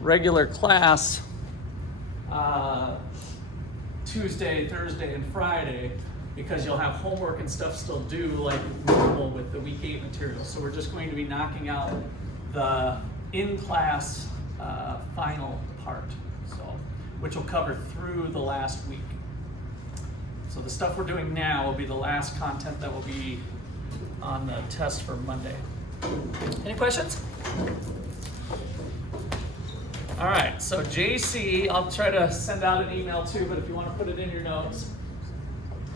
regular class Tuesday, Thursday, and Friday, because you'll have homework and stuff still due like normal with the week 8 material. So we're just going to be knocking out the in-class final part, so which will cover through the last week. So the stuff we're doing now will be the last content that will be on the test for Monday. Any questions? All right, so JC, I'll try to send out an email too, but if you want to put it in your notes.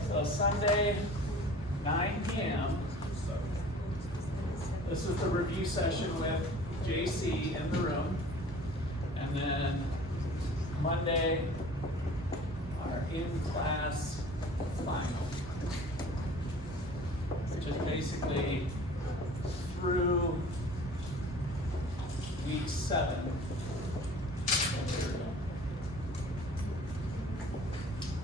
So Sunday, 9 p.m. This is the review session with JC in the room. And then Monday, our in-class final, which is basically through week 7.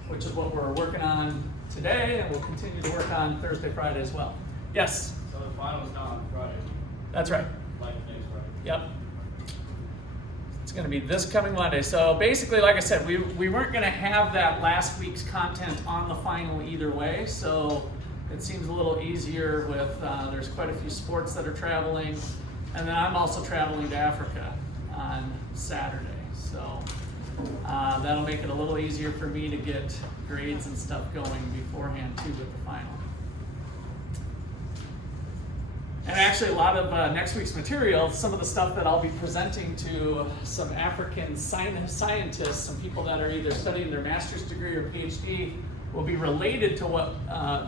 Which is what we're working on today, and we'll continue to work on Thursday, Friday as well. Yes? So the final is not on Friday? That's right. Like next Friday? Yep. It's going to be this coming Monday. So basically, like I said, we weren't going to have that last week's content on the final either way, so it seems a little easier with, there's quite a few sports that are traveling, and then I'm also traveling to Africa on Saturday, so that'll make it a little easier for me to get grades and stuff going beforehand too with the final. And actually a lot of next week's material, some of the stuff that I'll be presenting to some African scientists, some people that are either studying their master's degree or PhD, will be related to what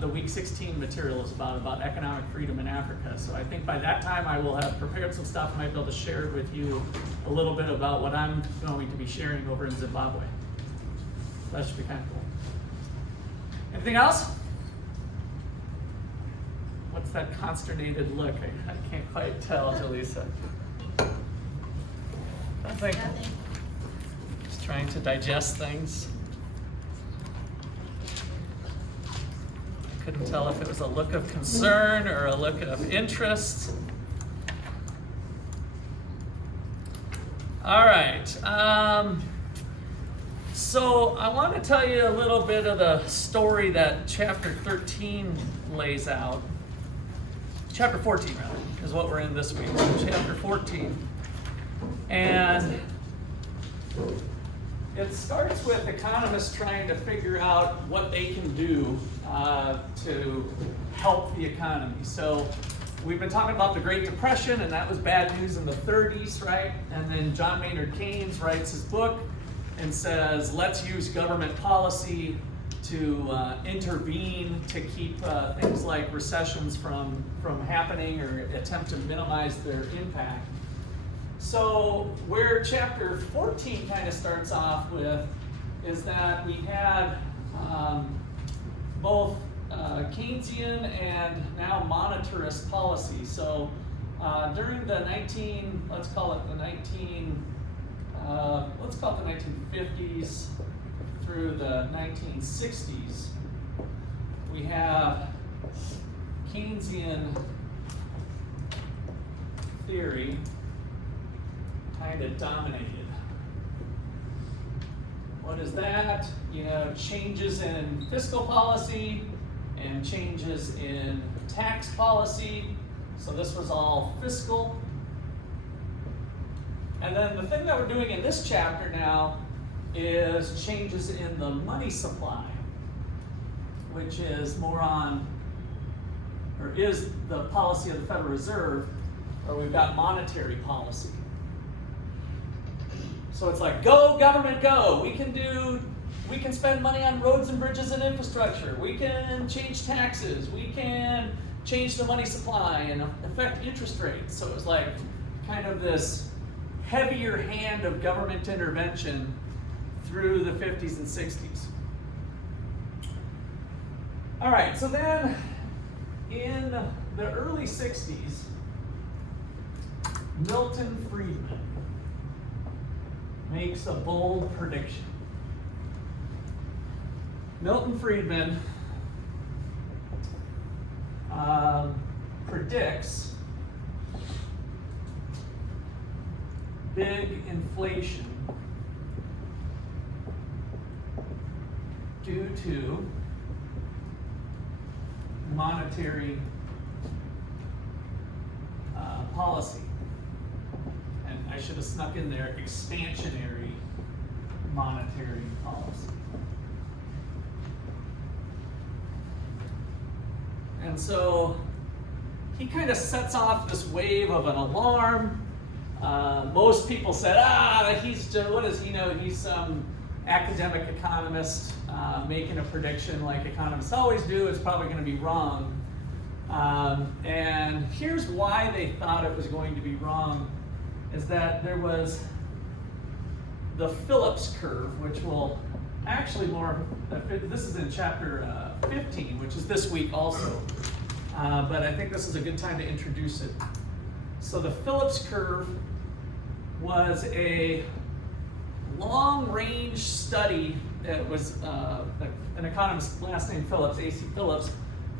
the week 16 material is about economic freedom in Africa. So I think by that time I will have prepared some stuff and might be able to share with you a little bit about what I'm going to be sharing over in Zimbabwe. That should be kind of cool. Anything else? What's that consternated look? I can't quite tell, Jaleesa. Nothing. Just trying to digest things. Couldn't tell if it was a look of concern or a look of interest. All right. So I want to tell you a little bit of the story that chapter 13 lays out. Chapter 14, rather, is what we're in this week. Chapter 14. And it starts with economists trying to figure out what they can do to help the economy. So we've been talking about the Great Depression, and that was bad news in the 30s, right? And then John Maynard Keynes writes his book and says, let's use government policy to intervene to keep things like recessions from happening or attempt to minimize their impact. So where chapter 14 kind of starts off with is that we had both Keynesian and now monetarist policy. So during the 1950s through the 1960s, we have Keynesian theory kind of dominated. What is that? You know, changes in fiscal policy and changes in tax policy. So this was all fiscal. And then the thing that we're doing in this chapter now is changes in the money supply, which is more on, or is the policy of the Federal Reserve, where we've got monetary policy. So it's like, go government, go. We can spend money on roads and bridges and infrastructure. We can change taxes. We can change the money supply and affect interest rates. So it was like kind of this heavier hand of government intervention through the 50s and 60s. All right, so then in the early 60s, Milton Friedman makes a bold prediction. Milton Friedman predicts big inflation due to monetary policy. And I should have snuck in there expansionary monetary policy. And so he kind of sets off this wave of an alarm. Most people said, what does he know? He's some academic economist making a prediction like economists always do. It's probably going to be wrong. And here's why they thought it was going to be wrong, is that there was the Phillips curve, which will actually this is in chapter 15, which is this week also. But I think this is a good time to introduce it. So the Phillips curve was a long-range study. It was an economist, last name Phillips, A.C. Phillips,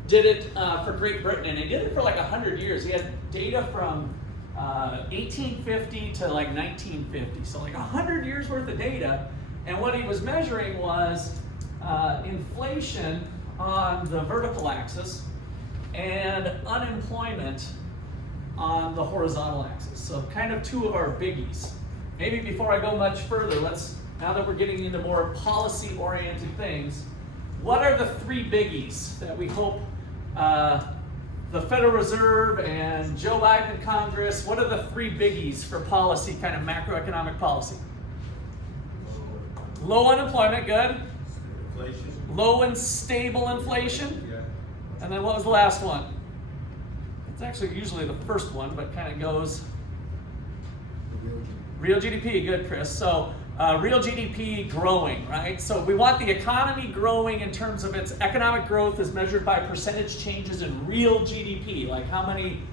did it for Great Britain, and he did it for like 100 years. He had data from 1850 to like 1950, so like 100 years worth of data. And what he was measuring was inflation on the vertical axis and unemployment on the horizontal axis. So kind of two of our biggies. Maybe before I go much further, now that we're getting into more policy-oriented things, what are the three biggies that we hope the Federal Reserve and Joe Biden Congress, what are the three biggies for policy, kind of macroeconomic policy? Low unemployment, good. Inflation. Low and stable inflation. Yeah. And then what was the last one? It's actually usually the first one, but kind of goes real GDP. Good, Chris. So real GDP growing, right? So we want the economy growing in terms of its economic growth as measured by percentage changes in real GDP, like how many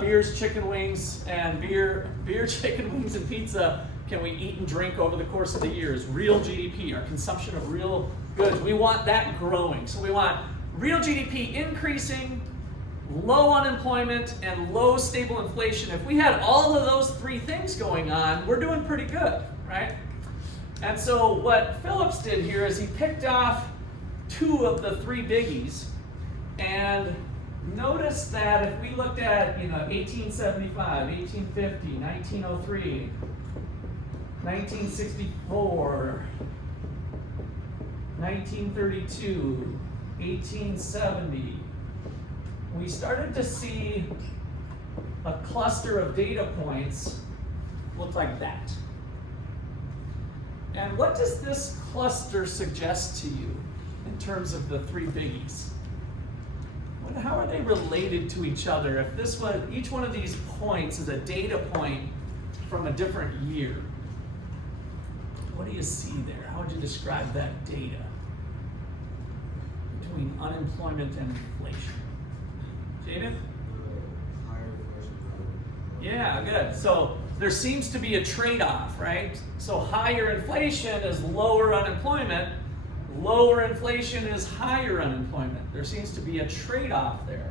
beers, chicken wings, and beer, chicken wings, and pizza can we eat and drink over the course of the year is real GDP, our consumption of real goods. We want that growing. So we want real GDP increasing, low unemployment, and low stable inflation. If we had all of those three things going on, we're doing pretty good, right? And so what Phillips did here is he picked off two of the three biggies, and notice that if we looked at 1875, 1850, 1903, 1964, 1932, 1870, we started to see a cluster of data points look like that. And what does this cluster suggest to you in terms of the three biggies? How are they related to each other? If each one of these points is a data point from a different year, what do you see there? How would you describe that data between unemployment and inflation? Jaden? Higher inflation. Yeah, good. So there seems to be a trade-off, right? So higher inflation is lower unemployment. Lower inflation is higher unemployment. There seems to be a trade-off there.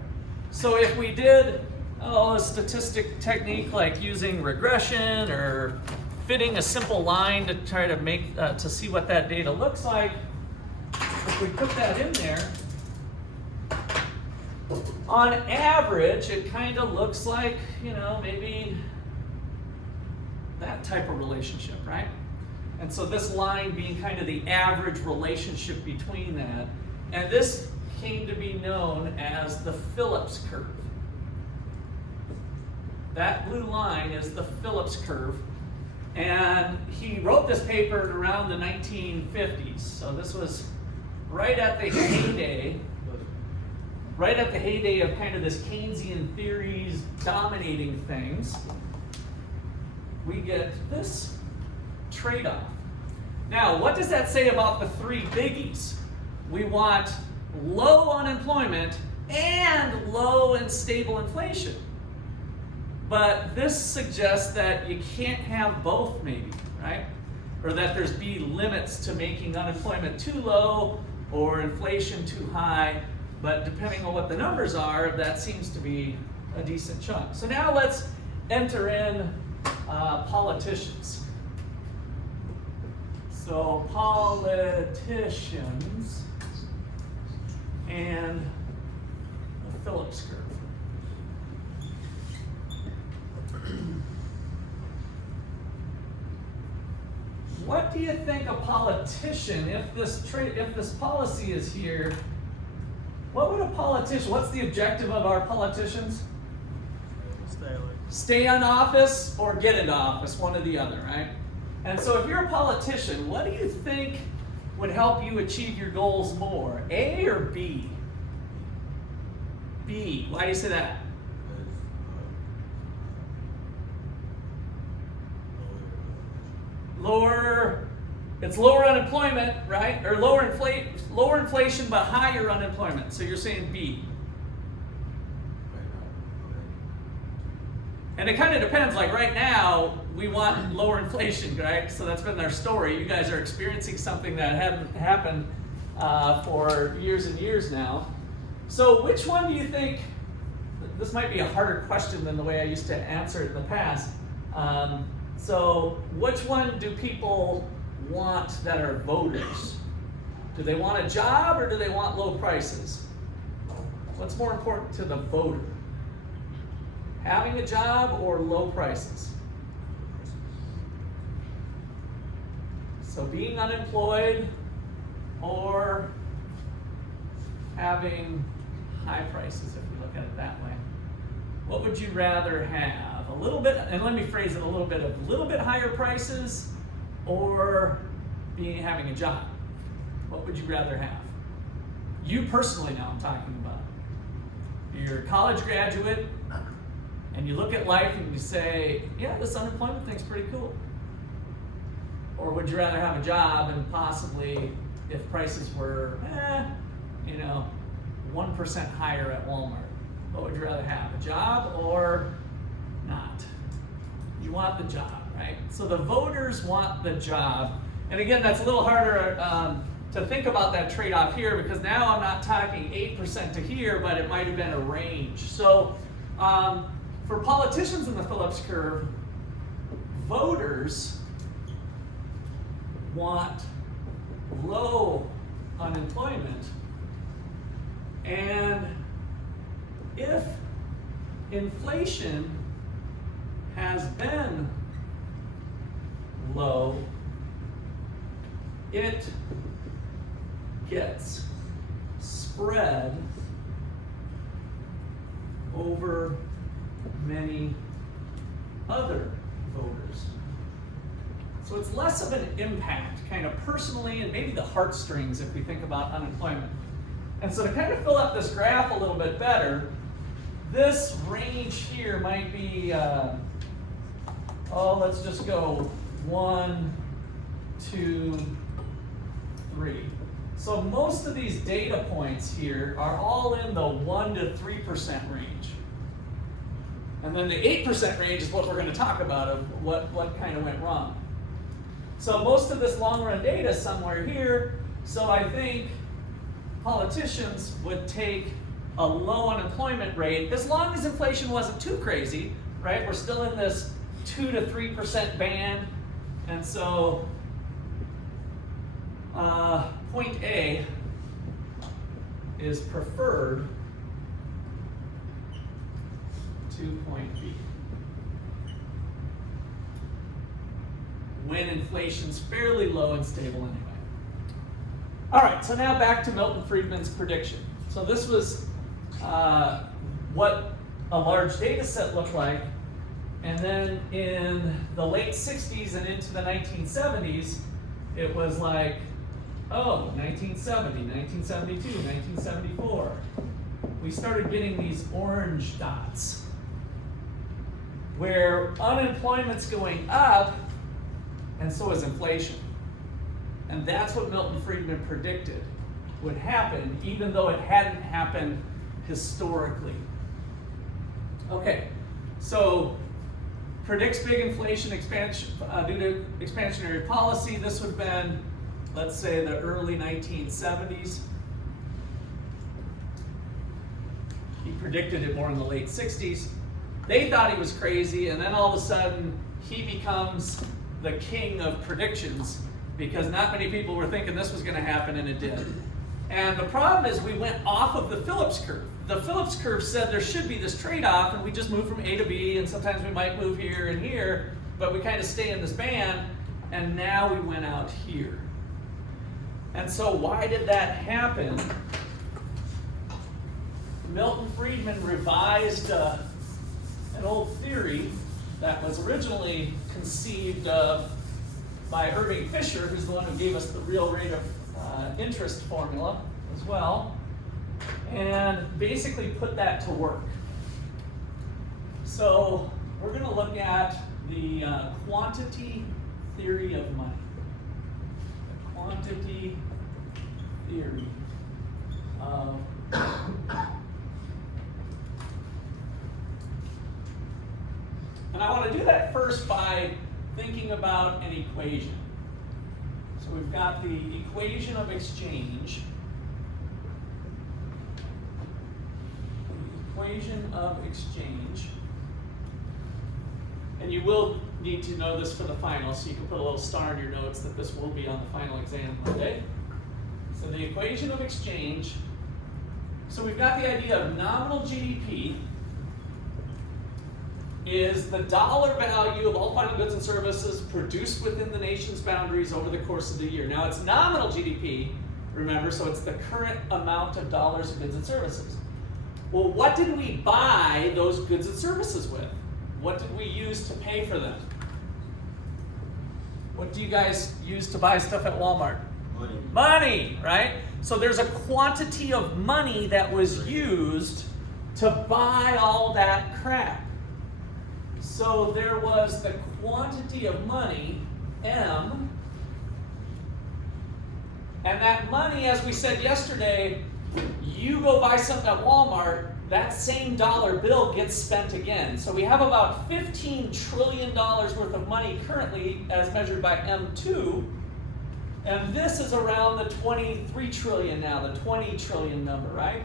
So if we did a statistic technique like using regression or fitting a simple line to try to make to see what that data looks like, if we put that in there, on average, it kind of looks like, maybe that type of relationship, right? And so this line being kind of the average relationship between that. And this came to be known as the Phillips curve. That blue line is the Phillips curve. And he wrote this paper around the 1950s. So this was right at the heyday of kind of this Keynesian theories dominating things. We get this trade-off. Now, what does that say about the three biggies? We want low unemployment and low and stable inflation. But this suggests that you can't have both, maybe, right? Or that there's be limits to making unemployment too low or inflation too high. But depending on what the numbers are, that seems to be a decent chunk. So now let's enter in politicians. So politicians and the Phillips curve. What do you think a politician, if this policy is here, what would a politician, what's the objective of our politicians? Stay in office or get into office, one or the other, right? And so if you're a politician, what do you think would help you achieve your goals more? A or B? B. Why do you say that? It's lower unemployment, right? Or lower inflation but higher unemployment. So you're saying B. And it kind of depends, like right now, we want lower inflation, right? So that's been our story. You guys are experiencing something that hadn't happened for years and years now. So which one do you think, this might be a harder question than the way I used to answer it in the past. So which one do people want that are voters? Do they want a job or do they want low prices? What's more important to the voter? Having a job or low prices? So being unemployed or having high prices, if we look at it that way. What would you rather have? A little bit, and let me phrase it a little bit higher prices or having a job? What would you rather have? You personally now I'm talking about. You're a college graduate and you look at life and you say, yeah, this unemployment thing's pretty cool. Or would you rather have a job and possibly, if prices were, 1% higher at Walmart? What would you rather have, a job or not? You want the job, right? So the voters want the job. And again, that's a little harder to think about that trade-off here because now I'm not talking 8% to here, but it might have been a range. So for politicians in the Phillips curve, voters want low unemployment. And if inflation has been low, it gets spread over many other voters. So it's less of an impact, kind of personally, and maybe the heartstrings if we think about unemployment. And so to kind of fill up this graph a little bit better, this range here might be, let's just go 1, 2, 3. So most of these data points here are all in the 1 to 3% range. And then the 8% range is what we're going to talk about of what kind of went wrong. So most of this long run data is somewhere here. So I think politicians would take a low unemployment rate as long as inflation wasn't too crazy, right? We're still in this 2 to 3% band. And so point A is preferred to point B when inflation's fairly low and stable anyway. All right, so now back to Milton Friedman's prediction. So this was what a large data set looked like. And then in the late 60s and into the 1970s, it was like, 1970, 1972, 1974. We started getting these orange dots where unemployment's going up and so is inflation. And that's what Milton Friedman predicted would happen, even though it hadn't happened historically. Okay, so predicts big inflation expansion due to expansionary policy. This would have been, let's say, the early 1970s. He predicted it more in the late 60s. They thought he was crazy, and then all of a sudden he becomes the king of predictions because not many people were thinking this was going to happen, and it did. And the problem is we went off of the Phillips curve. The Phillips curve said there should be this trade-off, and we just move from A to B, and sometimes we might move here and here, but we kind of stay in this band, and now we went out here. And so why did that happen? Milton Friedman revised an old theory that was originally conceived by Irving Fisher, who's the one who gave us the real rate of interest formula as well, and basically put that to work. So we're going to look at the quantity theory of money. The quantity theory of And I want to do that first by thinking about an equation. So we've got the equation of exchange. The equation of exchange. And you will need to know this for the final, so you can put a little star in your notes that this will be on the final exam Monday. So the equation of exchange. So we've got the idea of nominal GDP is the dollar value of all final goods and services produced within the nation's boundaries over the course of the year. Now it's nominal GDP, remember, so it's the current amount of dollars of goods and services. Well, what did we buy those goods and services with? What did we use to pay for them? What do you guys use to buy stuff at Walmart? Money. Money, right? So there's a quantity of money that was used to buy all that crap. So there was the quantity of money, M, and that money, as we said yesterday, you go buy something at Walmart, that same dollar bill gets spent again. So we have about $15 trillion worth of money currently as measured by M2, and this is around the 23 trillion now, the 20 trillion number, right?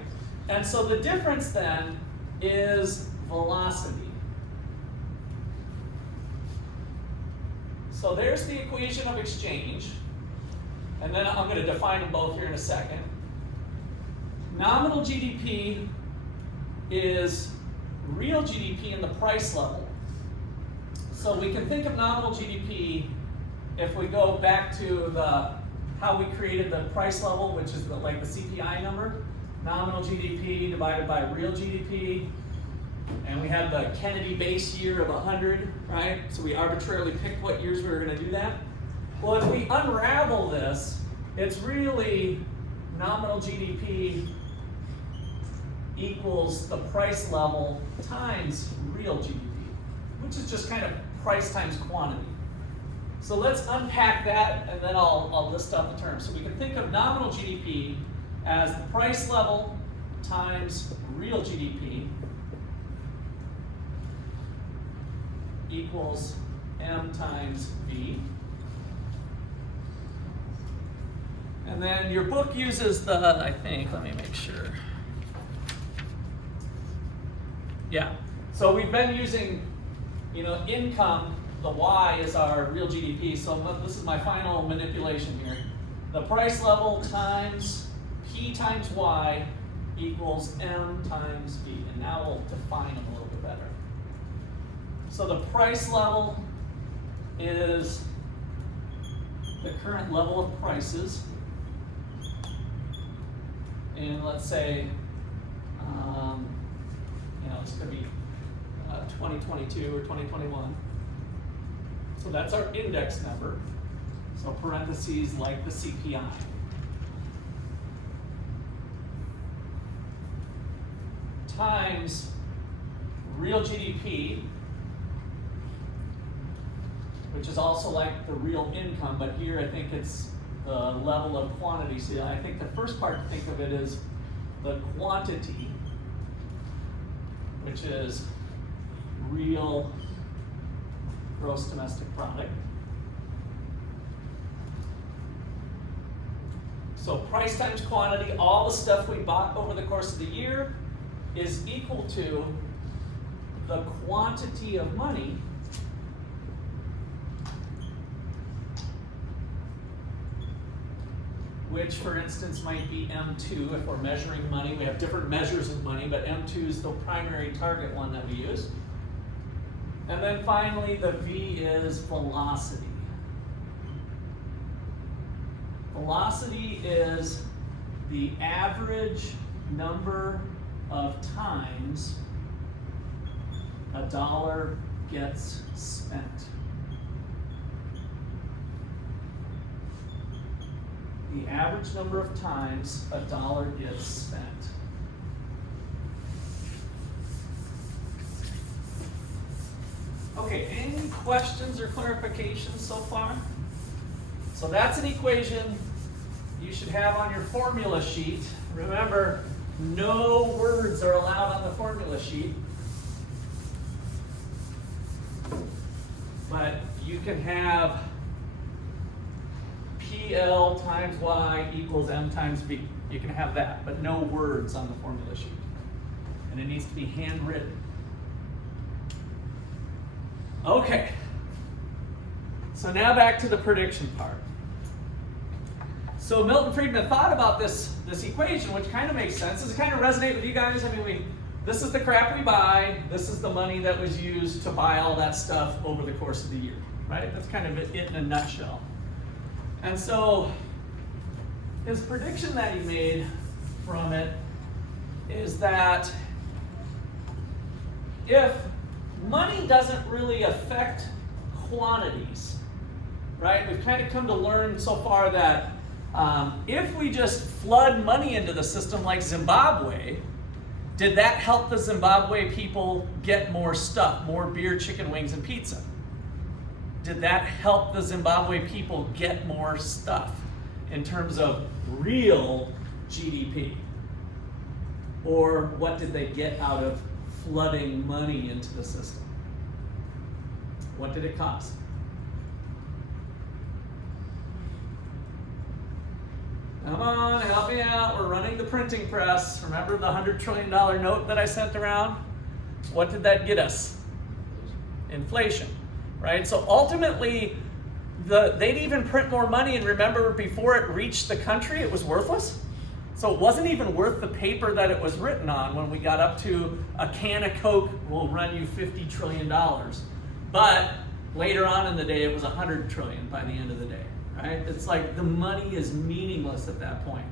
And so the difference then is velocity. So there's the equation of exchange, and then I'm going to define them both here in a second. Nominal GDP is real GDP in the price level. So we can think of nominal GDP if we go back to how we created the price level, which is like the CPI number, nominal GDP divided by real GDP. And we have the Kennedy base year of 100, right? So we arbitrarily picked what years we were going to do that. Well, if we unravel this, it's really nominal GDP equals the price level times real GDP, which is just kind of price times quantity. So let's unpack that, and then I'll list out the terms. So we can think of nominal GDP as the price level times real GDP equals M times V. And then your book uses I think, let me make sure. Yeah, so we've been using, income, the Y is our real GDP, so this is my final manipulation here. The price level times P times Y equals M times V, and now we'll define them a little bit better. So the price level is the current level of prices in, let's say, this could be 2022 or 2021. So that's our index number. So parentheses like the CPI. Times real GDP, which is also like the real income, but here I think it's the level of quantity. So I think the first part to think of it is the quantity, which is real gross domestic product. So price times quantity, all the stuff we bought over the course of the year, is equal to the quantity of money which for instance might be M2 if we're measuring money. We have different measures of money, but M2 is the primary target one that we use. And then finally, the V is velocity. Velocity is the average number of times a dollar gets spent. The average number of times a dollar gets spent. Okay, any questions or clarifications so far? So that's an equation you should have on your formula sheet. Remember, no words are allowed on the formula sheet. But you can have PL times Y equals M times V. You can have that, but no words on the formula sheet. And it needs to be handwritten. Okay. So now back to the prediction part. So Milton Friedman thought about this equation, which kind of makes sense. Does it kind of resonate with you guys? I mean, this is the crap we buy. This is the money that was used to buy all that stuff over the course of the year, right? That's kind of it in a nutshell. And so his prediction that he made from it is that if money doesn't really affect quantities, right? We've kind of come to learn so far that if we just flood money into the system like Zimbabwe, did that help the Zimbabwe people get more stuff, more beer, chicken wings, and pizza? Did that help the Zimbabwe people get more stuff in terms of real GDP? Or what did they get out of flooding money into the system? What did it cost? Come on, help me out. We're running the printing press. Remember the $100 trillion note that I sent around? What did that get us? Inflation, right? So ultimately, they'd even print more money, and remember, before it reached the country, it was worthless. So it wasn't even worth the paper that it was written on when we got up to a can of Coke will run you $50 trillion. But later on in the day, it was $100 trillion by the end of the day, right? It's like the money is meaningless at that point.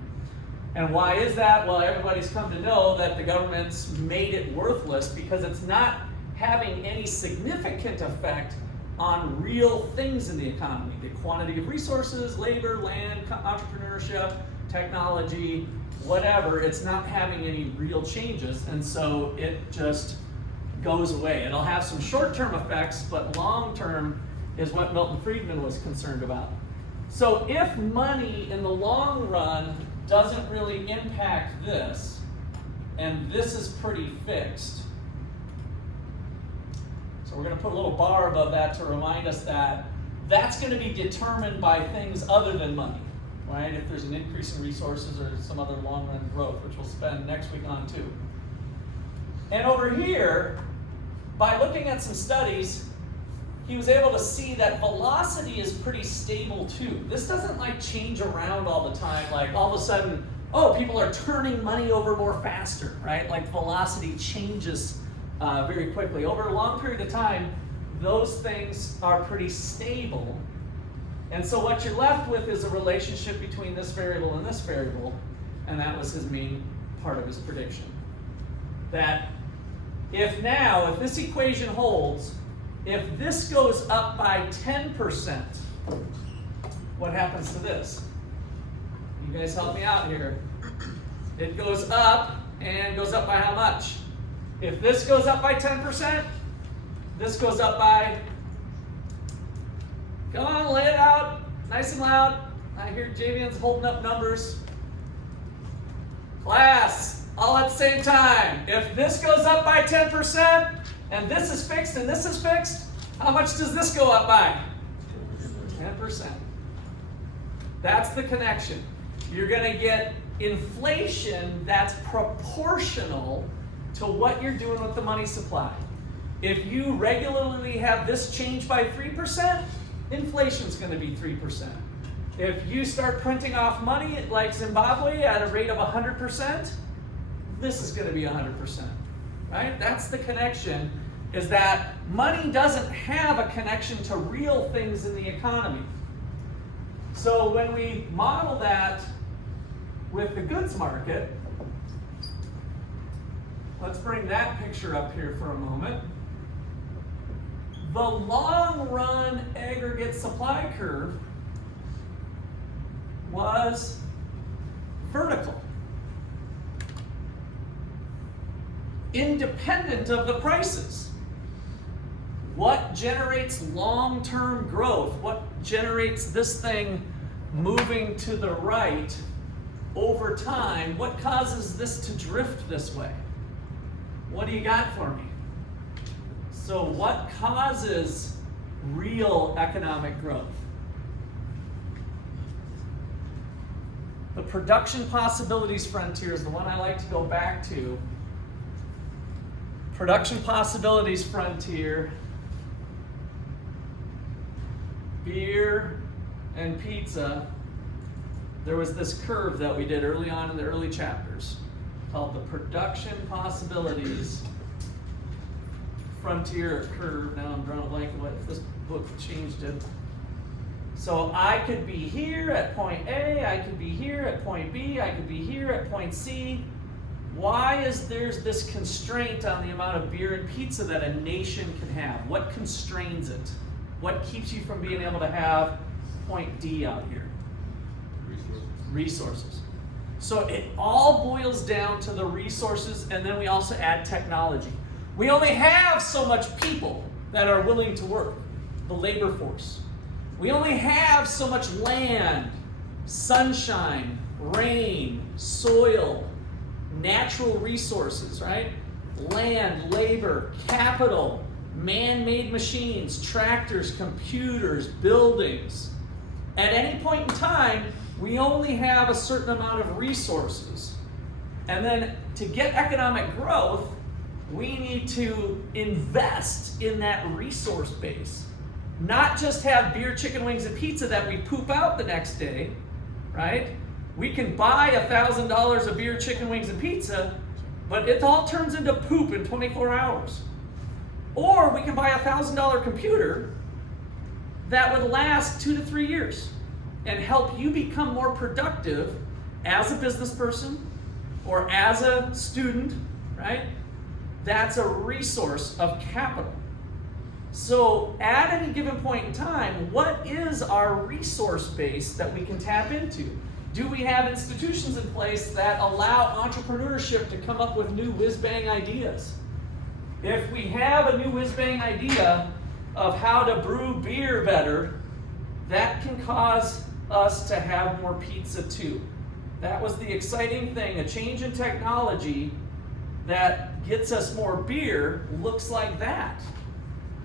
And why is that? Well, everybody's come to know that the government's made it worthless because it's not having any significant effect on real things in the economy. The quantity of resources, labor, land, entrepreneurship, technology, whatever, it's not having any real changes, and so it just goes away. It'll have some short-term effects, but long-term is what Milton Friedman was concerned about. So if money in the long run doesn't really impact this, and this is pretty fixed, so we're going to put a little bar above that to remind us that that's going to be determined by things other than money, right? If there's an increase in resources or some other long-run growth, which we'll spend next week on too. And over here, by looking at some studies, he was able to see that velocity is pretty stable too. This doesn't like change around all the time, like all of a sudden, oh, people are turning money over more faster, right? Like velocity changes very quickly. Over a long period of time, those things are pretty stable. And so what you're left with is a relationship between this variable and this variable, and that was his main part of his prediction. That if this equation holds, if this goes up by 10%, what happens to this? You guys help me out here. It goes up, and goes up by how much? If this goes up by 10%, this goes up by, come on, lay it out, nice and loud. I hear Javian's holding up numbers. Class, all at the same time. If this goes up by 10%, and this is fixed and this is fixed, how much does this go up by? 10%. That's the connection. You're going to get inflation that's proportional to what you're doing with the money supply. If you regularly have this change by 3%, inflation's going to be 3%. If you start printing off money like Zimbabwe at a rate of 100%, this is going to be 100%, right? That's the connection, is that money doesn't have a connection to real things in the economy. So when we model that with the goods market, let's bring that picture up here for a moment. The long run aggregate supply curve was vertical, independent of the prices. What generates long-term growth? What generates this thing moving to the right over time? What causes this to drift this way? What do you got for me? So what causes real economic growth? The production possibilities frontier is the one I like to go back to. Production possibilities frontier, beer and pizza. There was this curve that we did early on in the early chapters called the production possibilities frontier curve. Now I'm drawing a blank on what if this book changed it. So I could be here at point A, I could be here at point B, I could be here at point C. Why is there's this constraint on the amount of beer and pizza that a nation can have? What constrains it? What keeps you from being able to have point D out here? Resources. So it all boils down to the resources, and then we also add technology. We only have so much people that are willing to work, the labor force. We only have so much land, sunshine, rain, soil, natural resources, right? Land, labor, capital, man-made machines, tractors, computers, buildings. At any point in time, we only have a certain amount of resources. And then to get economic growth, we need to invest in that resource base. Not just have beer, chicken wings, and pizza that we poop out the next day, right? We can buy $1,000 of beer, chicken wings, and pizza, but it all turns into poop in 24 hours. Or we can buy a $1,000 computer that would last 2 to 3 years and help you become more productive as a business person or as a student, right? That's a resource of capital. So at any given point in time, what is our resource base that we can tap into? Do we have institutions in place that allow entrepreneurship to come up with new whiz-bang ideas? If we have a new whiz-bang idea of how to brew beer better, that can cause us to have more pizza too. That was the exciting thing, a change in technology that gets us more beer looks like that.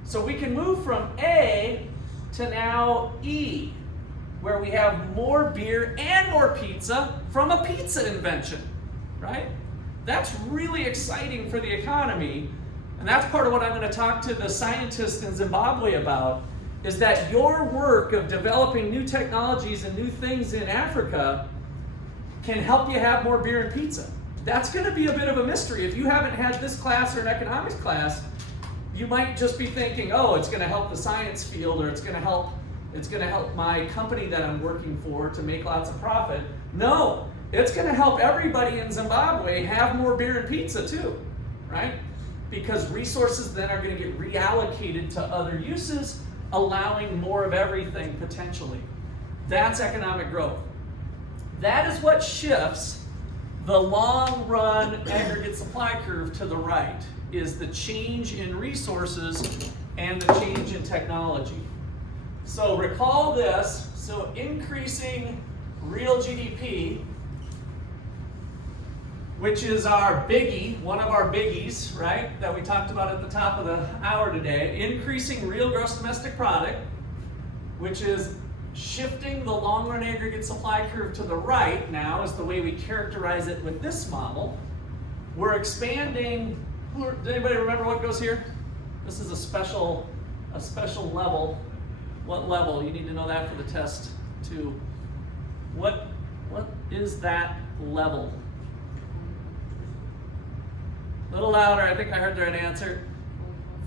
So we can move from A to now E, where we have more beer and more pizza from a pizza invention, right? That's really exciting for the economy, and that's part of what I'm going to talk to the scientists in Zimbabwe about, is that your work of developing new technologies and new things in Africa can help you have more beer and pizza. That's going to be a bit of a mystery. If you haven't had this class or an economics class, you might just be thinking, oh, it's going to help the science field, or it's going to help my company that I'm working for to make lots of profit. No, it's going to help everybody in Zimbabwe have more beer and pizza too, right? Because resources then are going to get reallocated to other uses, allowing more of everything potentially. That's economic growth. That is what shifts the long run aggregate supply curve to the right, is the change in resources and the change in technology. So recall this, so increasing real GDP, which is our biggie, one of our biggies, right, that we talked about at the top of the hour today, increasing real gross domestic product, which is shifting the long run aggregate supply curve to the right now is the way we characterize it with this model. We're expanding. Does anybody remember what goes here? This is a special level. What level? You need to know that for the test too. What is that level? A little louder, I think I heard the right answer.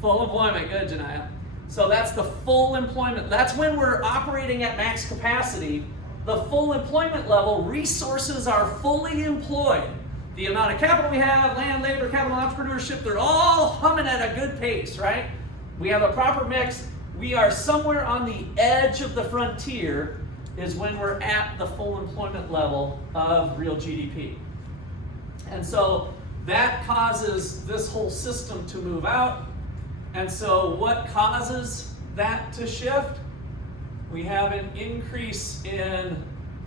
Full employment, good, Janaya. So that's the full employment. That's when we're operating at max capacity. The full employment level, resources are fully employed. The amount of capital we have, land, labor, capital, entrepreneurship, they're all humming at a good pace, right? We have a proper mix. We are somewhere on the edge of the frontier is when we're at the full employment level of real GDP. And so that causes this whole system to move out. And so what causes that to shift? We have an increase in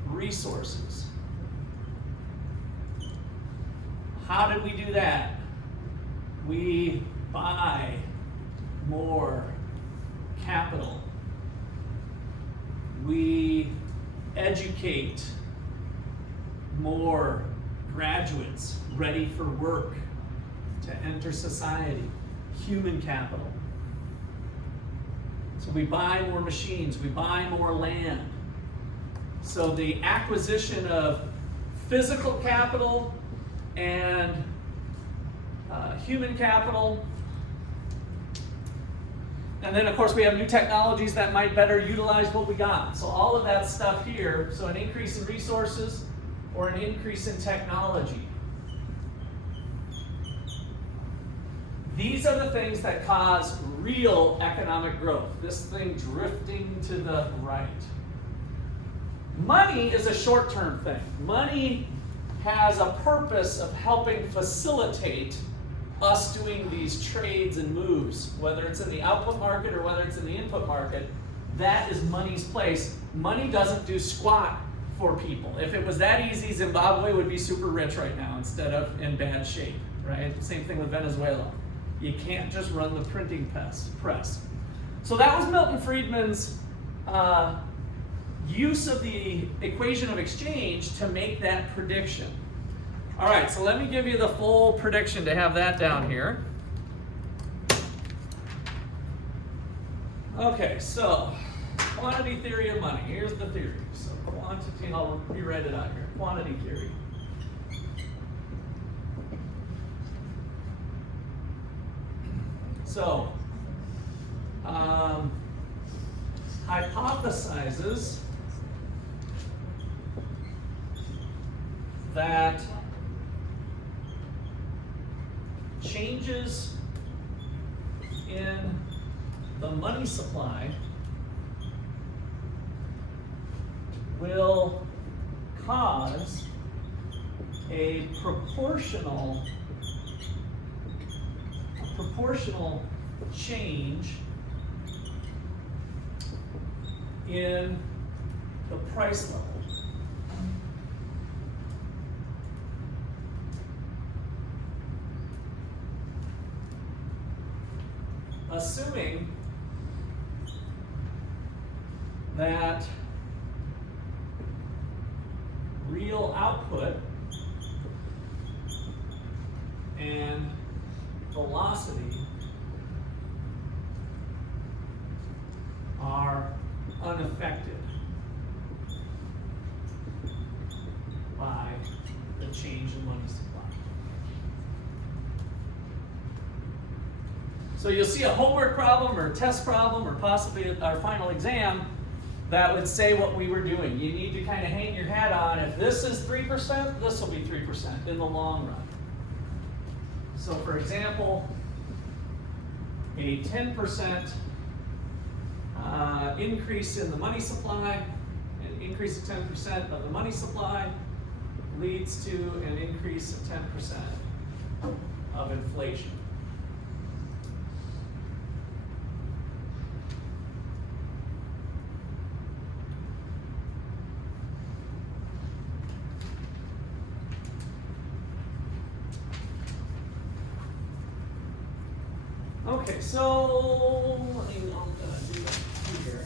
resources. How did we do that? We buy more capital. We educate more graduates ready for work to enter society. Human capital. So we buy more machines, we buy more land. So the acquisition of physical capital and human capital. And then of course we have new technologies that might better utilize what we got. So all of that stuff here, so an increase in resources or an increase in technology. These are the things that cause real economic growth. This thing drifting to the right. Money is a short-term thing. Money has a purpose of helping facilitate us doing these trades and moves, whether it's in the output market or whether it's in the input market. That is money's place. Money doesn't do squat for people. If it was that easy, Zimbabwe would be super rich right now instead of in bad shape, right? Same thing with Venezuela. You can't just run the printing press. So that was Milton Friedman's use of the equation of exchange to make that prediction. All right, so let me give you the full prediction to have that down here. Okay, so quantity theory of money. Here's the theory. So quantity, I'll rewrite it out here. Quantity theory. So, hypothesizes that changes in the money supply will cause a proportional change in the price level. Assuming that real output and velocity are unaffected by the change in money supply. So you'll see a homework problem or a test problem or possibly our final exam that would say what we were doing. You need to kind of hang your hat on, if this is 3%, this will be 3% in the long run. So for example, a 10% increase in the money supply, an increase of 10% of the money supply leads to an increase of 10% of inflation. Okay, so let me do that here.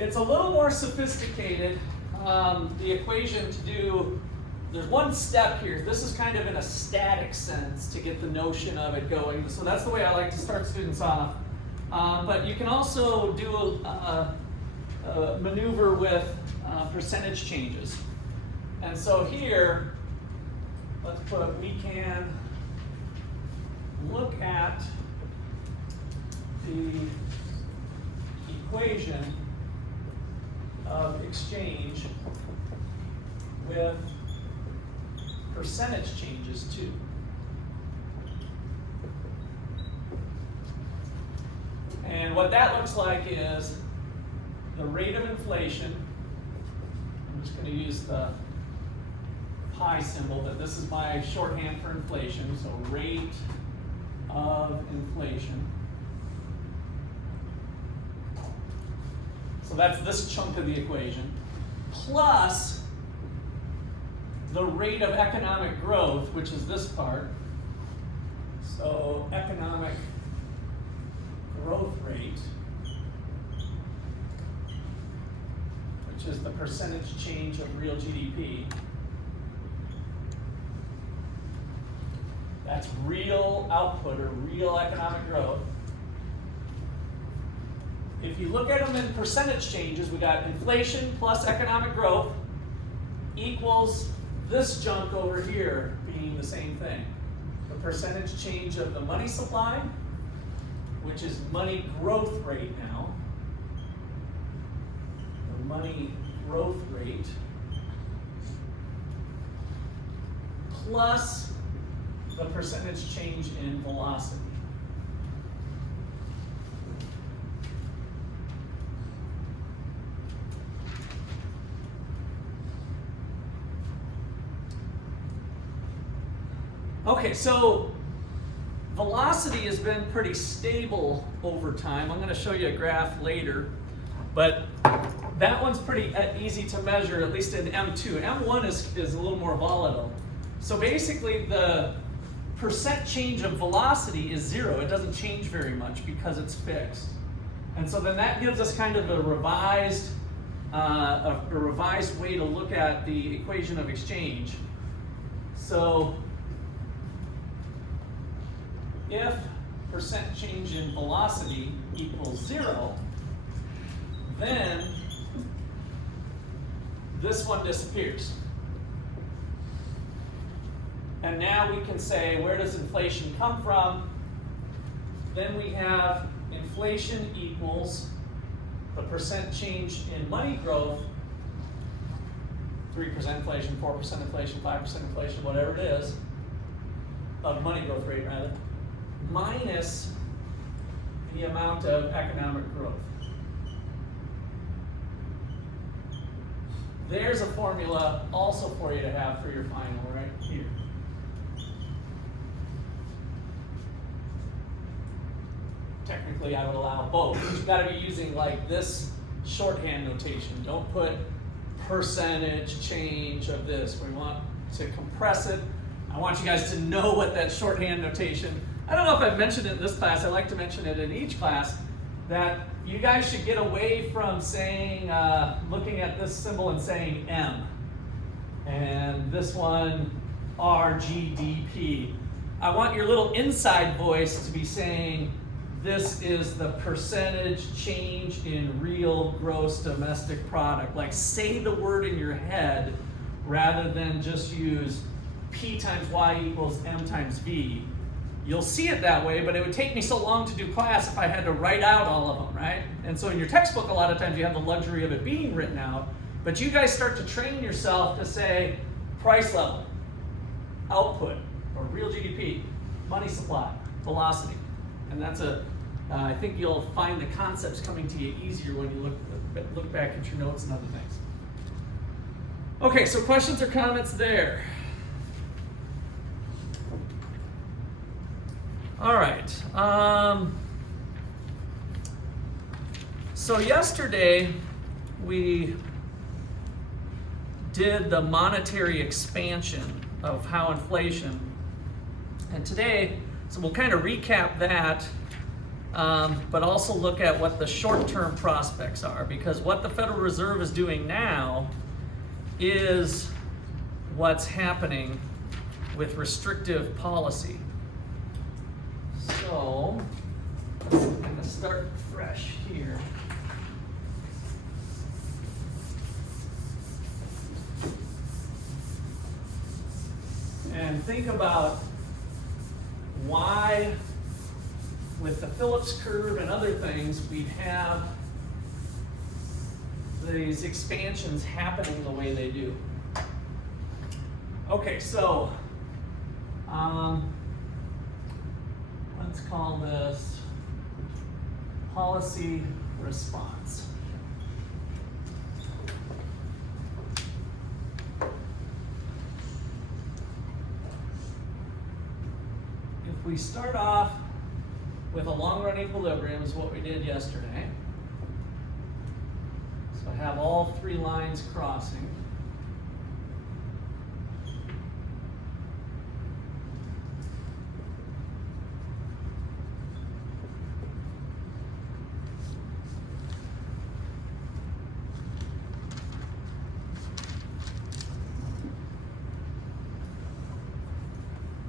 It's a little more sophisticated. The equation to do, there's one step here. This is kind of in a static sense to get the notion of it going. So that's the way I like to start students off. But you can also do a maneuver with percentage changes. And so here, let's put, we can look at the equation of exchange with percentage changes too. And what that looks like is the rate of inflation. I'm just going to use the pi symbol, but this is my shorthand for inflation, so rate of inflation. So that's this chunk of the equation, plus the rate of economic growth, which is this part. So economic growth rate, which is the percentage change of real GDP. That's real output or real economic growth. If you look at them in percentage changes, we got inflation plus economic growth equals this junk over here being the same thing. The percentage change of the money supply, which is money growth rate now. The money growth rate plus the percentage change in velocity. Okay, so velocity has been pretty stable over time. I'm going to show you a graph later, but that one's pretty easy to measure, at least in M2. M1 is a little more volatile. So basically the percent change of velocity is 0. It doesn't change very much because it's fixed. And so then that gives us kind of a revised way to look at the equation of exchange. So if percent change in velocity equals 0, then this one disappears. And now we can say, where does inflation come from? Then we have inflation equals the percent change in money growth, 3% inflation, 4% inflation, 5% inflation, whatever it is, of money growth rate rather, minus the amount of economic growth. There's a formula also for you to have for your final right here. Technically, I would allow both. You've got to be using like this shorthand notation. Don't put percentage change of this. We want to compress it. I want you guys to know what that shorthand notation. I don't know if I've mentioned it in this class. I like to mention it in each class, that you guys should get away from saying, looking at this symbol and saying M. And this one, RGDP. I want your little inside voice to be saying, this is the percentage change in real gross domestic product. Like, say the word in your head rather than just use P times Y equals M times V. You'll see it that way, but it would take me so long to do class if I had to write out all of them, right? And so in your textbook, a lot of times you have the luxury of it being written out, but you guys start to train yourself to say price level, output, or real GDP, money supply, velocity. And that's I think you'll find the concepts coming to you easier when you look back at your notes and other things. Okay, so questions or comments there? All right. So yesterday we did the monetary expansion of how inflation, and today, so we'll kind of recap that, but also look at what the short-term prospects are, because what the Federal Reserve is doing now is what's happening with restrictive policy. So, I'm going to start start fresh here. And think about why, with the Phillips curve and other things, we'd have these expansions happening the way they do. Okay, so let's call this policy response. If we start off with a long-run equilibrium, is what we did yesterday. So I have all three lines crossing.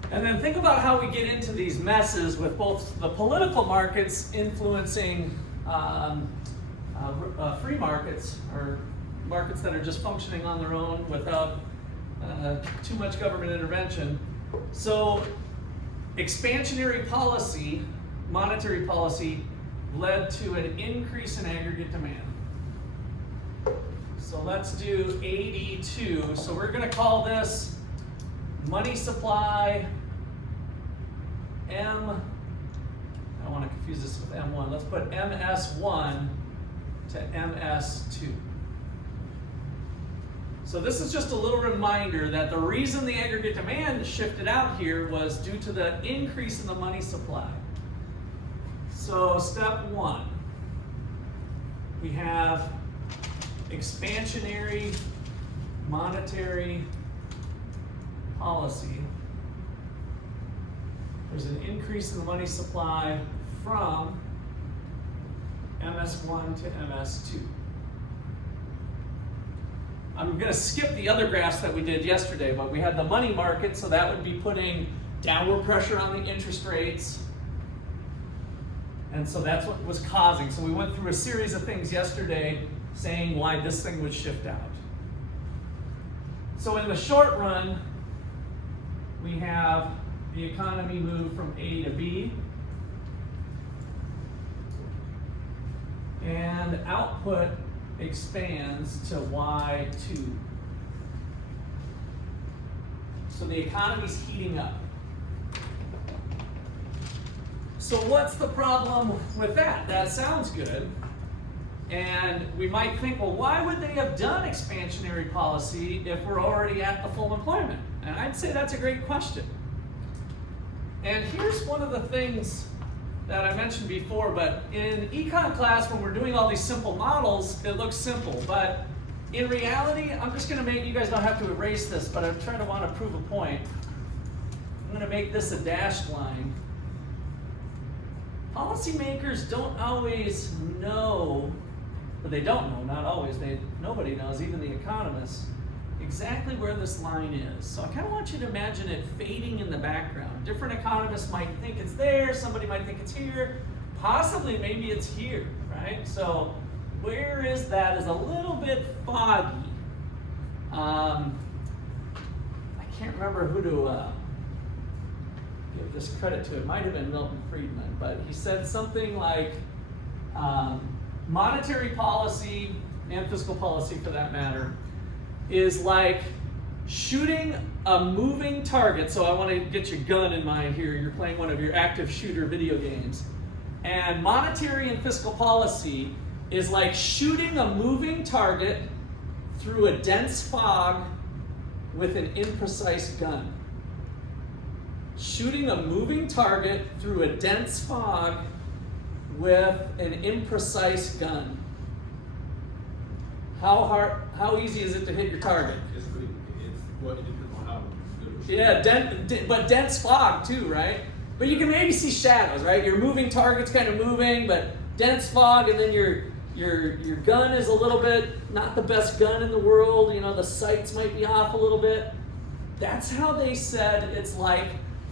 And then think about how we get into these messes with both the political markets influencing free markets, or markets that are just functioning on their own without too much government intervention. So expansionary policy, monetary policy, led to an increase in aggregate demand. So let's do AD2. So we're going to call this money supply M. I don't want to confuse this with M1. Let's put MS1 to MS2. So this is just a little reminder that the reason the aggregate demand shifted out here was due to the increase in the money supply. So step one, we have expansionary monetary policy. There's an increase in the money supply from MS1 to MS2. I'm going to skip the other graphs that we did yesterday, but we had the money market, so that would be putting downward pressure on the interest rates. And so that's what was causing. So we went through a series of things yesterday saying why this thing would shift out. So in the short run, we have the economy move from A to B, and output expands to Y2. So the economy's heating up. So what's the problem with that? That sounds good. And we might think, well, why would they have done expansionary policy if we're already at the full employment? And I'd say that's a great question. And here's one of the things that I mentioned before, but in econ class, when we're doing all these simple models, it looks simple. But in reality, I'm just going to make, you guys don't have to erase this, but I'm trying to want to prove a point. I'm going to make this a dashed line. Policymakers don't always know, but they don't know, not always, nobody knows, even the economists, exactly where this line is. So I kind of want you to imagine it fading in the background. Different economists might think it's there, somebody might think it's here, possibly maybe it's here, right? So where is that is a little bit foggy. I can't remember who to give this credit to. It might have been Milton Friedman, but he said something like monetary policy and fiscal policy for that matter is like shooting a moving target. So I want to get your gun in mind here. You're playing one of your active shooter video games. And monetary and fiscal policy is like shooting a moving target through a dense fog with an imprecise gun. Shooting a moving target through a dense fog with an imprecise gun. How easy is it to hit your target? It's what it depends on how good. Yeah, but dense fog too, right? But you can maybe see shadows, right? Your moving target's kind of moving, but dense fog, and then your gun is a little bit not the best gun in the world. You know, the sights might be off a little bit. That's how they said it's like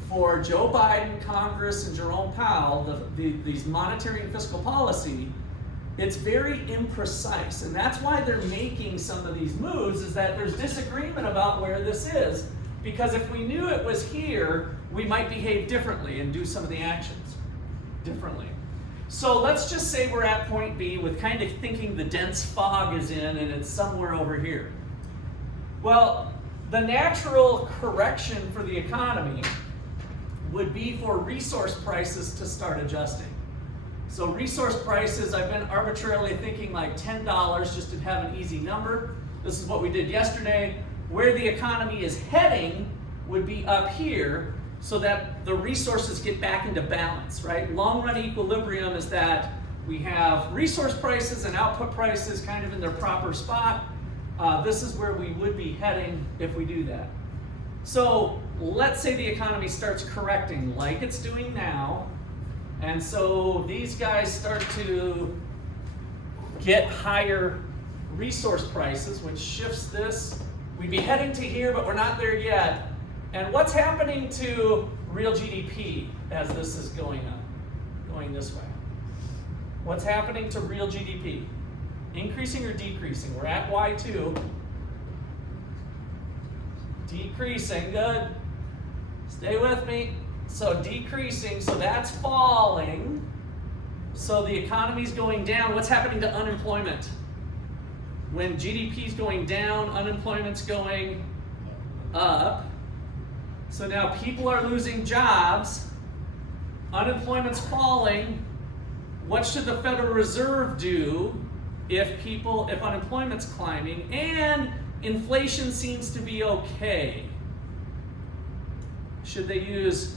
for Joe Biden, Congress, and Jerome Powell, these monetary and fiscal policy, it's very imprecise. And that's why they're making some of these moves, is that there's disagreement about where this is. Because if we knew it was here, we might behave differently and do some of the actions differently. So let's just say we're at point B with kind of thinking the dense fog is in and it's somewhere over here. Well, the natural correction for the economy would be for resource prices to start adjusting. So resource prices, I've been arbitrarily thinking like $10 just to have an easy number. This is what we did yesterday. Where the economy is heading would be up here so that the resources get back into balance, right? Long-run equilibrium is that we have resource prices and output prices kind of in their proper spot. This is where we would be heading if we do that. So let's say the economy starts correcting like it's doing now. And so these guys start to get higher resource prices, which shifts this. We'd be heading to here, but we're not there yet. And what's happening to real GDP as this is going up, going this way? What's happening to real GDP? Increasing or decreasing? We're at Y2. Decreasing, good. Stay with me. So decreasing, so that's falling. So the economy's going down. What's happening to unemployment? When GDP's going down, unemployment's going up. So now people are losing jobs. Unemployment's falling. What should the Federal Reserve do if unemployment's climbing and inflation seems to be okay? Should they use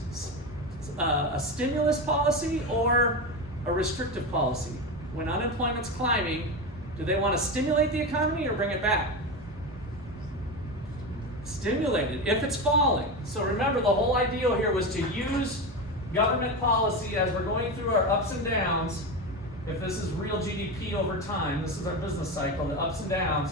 a stimulus policy or a restrictive policy? When unemployment's climbing, do they want to stimulate the economy or bring it back? Stimulate it if it's falling. So remember, the whole idea here was to use government policy as we're going through our ups and downs. If this is real GDP over time, this is our business cycle, the ups and downs.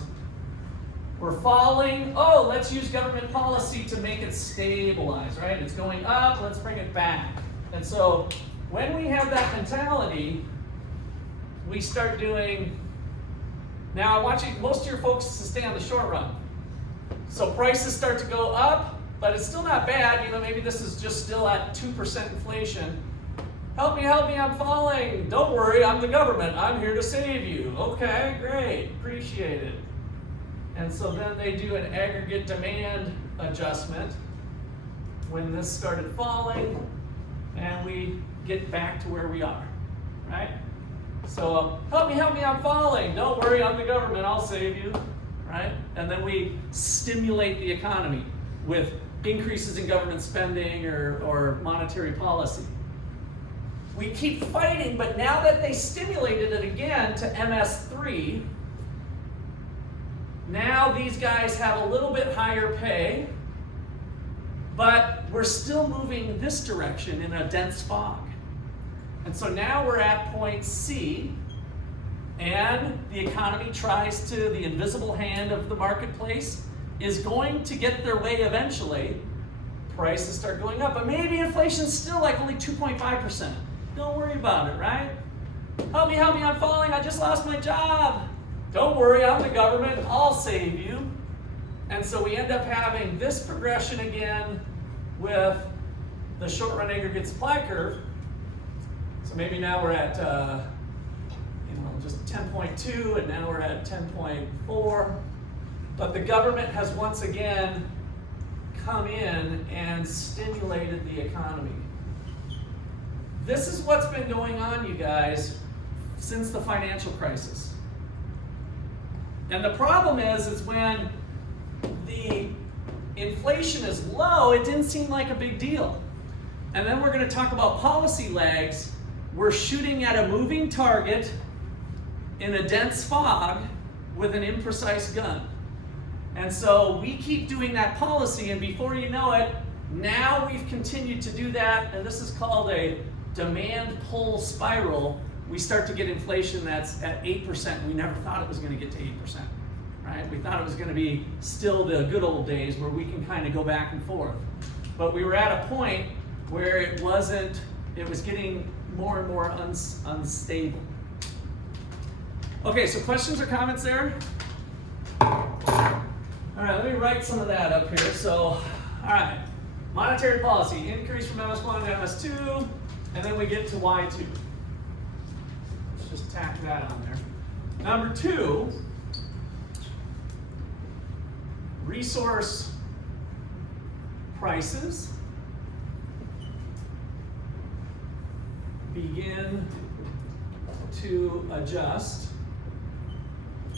We're falling, oh, let's use government policy to make it stabilize, right? It's going up, let's bring it back. And so when we have that mentality, we start doing, now I want you, most of your folks to stay on the short run. So prices start to go up, but it's still not bad. You know, maybe this is just still at 2% inflation. Help me, I'm falling. Don't worry, I'm the government. I'm here to save you. Okay, great, appreciate it. And so then they do an aggregate demand adjustment when this started falling, and we get back to where we are, right? So help me, I'm falling. Don't worry, I'm the government, I'll save you, right? And then we stimulate the economy with increases in government spending or monetary policy. We keep fighting, but now that they stimulated it again to MS3, now these guys have a little bit higher pay, but we're still moving this direction in a dense fog. And so now we're at point C, and the economy tries to, the invisible hand of the marketplace is going to get their way eventually. Prices start going up, but maybe inflation's still like only 2.5%. Don't worry about it, right? Help me, I'm falling, I just lost my job. Don't worry, I'm the government, I'll save you. And so we end up having this progression again with the short run aggregate supply curve. So maybe now we're at just 10.2, and now we're at 10.4. But the government has once again come in and stimulated the economy. This is what's been going on, you guys, since the financial crisis. And the problem is when the inflation is low, it didn't seem like a big deal. And then we're going to talk about policy lags. We're shooting at a moving target in a dense fog with an imprecise gun. And so we keep doing that policy, and before you know it, now we've continued to do that, and this is called a demand pull spiral. We start to get inflation that's at 8%. We never thought it was going to get to 8%, right? We thought it was going to be still the good old days where we can kind of go back and forth. But we were at a point where it was getting more and more unstable. Okay, so questions or comments there? All right, let me write some of that up here. So, all right, monetary policy, increase from MS1 to MS2, and then we get to Y2. Let's just tack that on there. Number 2, resource prices begin to adjust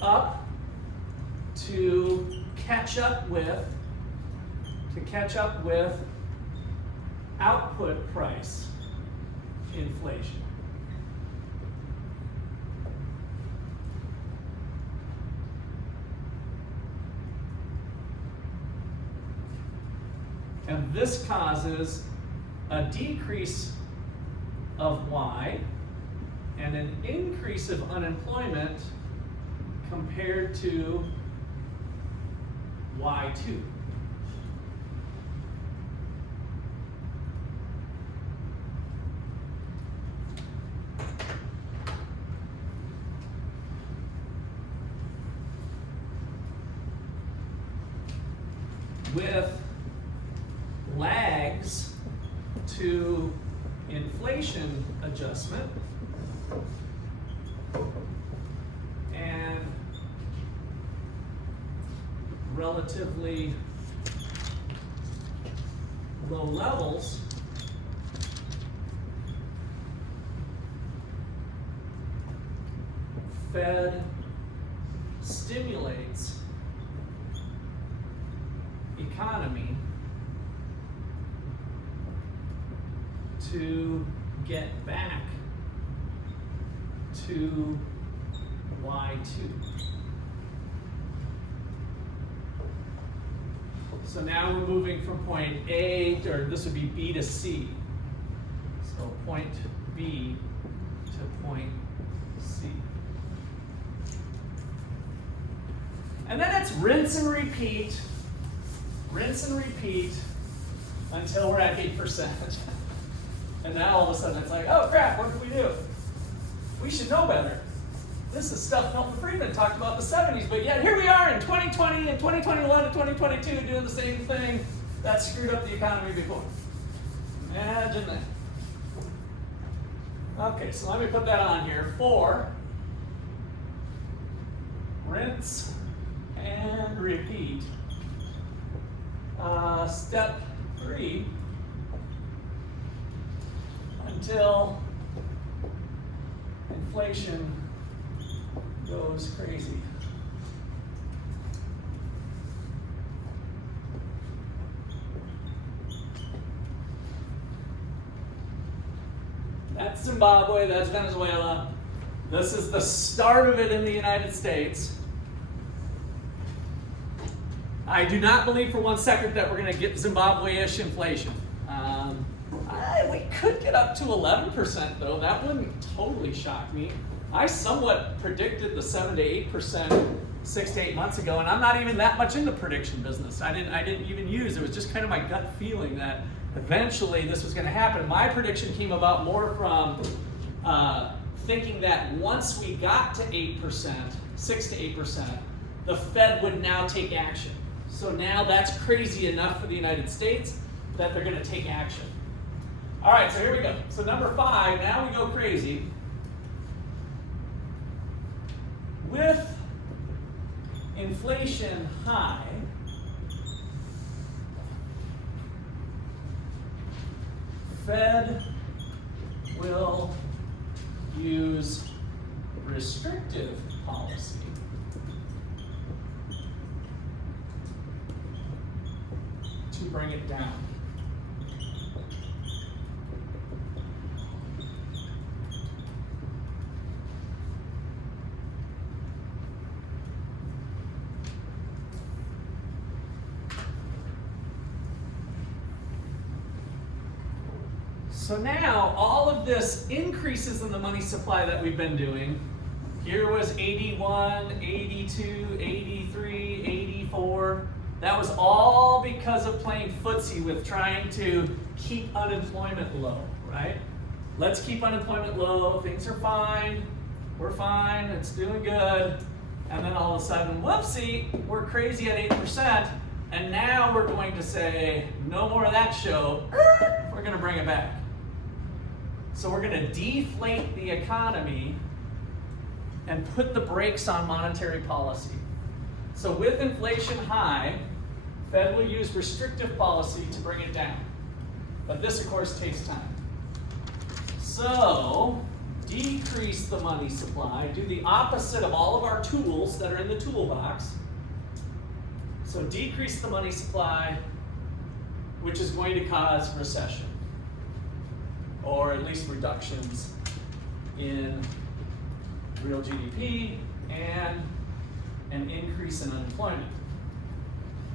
up to catch up with output price inflation. And this causes a decrease of Y and an increase of unemployment compared to Y2. With lags to inflation adjustment and relatively low levels Fed stimulates economy to get back to Y2. So now we're moving from point A, or this would be B to C. So point B to point C. And then it's rinse and repeat until we're at 8%. And now all of a sudden it's like, oh crap, what did we do? We should know better. This is stuff Milton Friedman talked about in the 70s, but yet here we are in 2020 and 2021 and 2022 doing the same thing that screwed up the economy before. Imagine that. Okay, so let me put that on here. 4, rinse and repeat. Step 3, until inflation goes crazy. That's Zimbabwe, that's Venezuela. This is the start of it in the United States. I do not believe for 1 second that we're going to get Zimbabwe-ish inflation. We could get up to 11% though. That wouldn't totally shock me. I somewhat predicted the 7 to 8% 6 to 8 months ago, and I'm not even that much in the prediction business. I didn't even use it. It was just kind of my gut feeling that eventually this was going to happen. My prediction came about more from thinking that once we got to 8%, 6 to 8%, the Fed would now take action. So now that's crazy enough for the United States that they're going to take action. All right, so here we go. So number 5, now we go crazy. With inflation high, Fed will use restrictive policy to bring it down. So now all of this increases in the money supply that we've been doing. Here was 81, 82, 83, 84. That was all because of playing footsie with trying to keep unemployment low, right? Let's keep unemployment low, things are fine, we're fine, it's doing good. And then all of a sudden, whoopsie, we're crazy at 8%, and now we're going to say, no more of that show, we're gonna bring it back. So we're gonna deflate the economy and put the brakes on monetary policy. So with inflation high, Fed will use restrictive policy to bring it down. But this, of course, takes time. So, decrease the money supply, do the opposite of all of our tools that are in the toolbox. So decrease the money supply, which is going to cause recession, or at least reductions in real GDP and an increase in unemployment.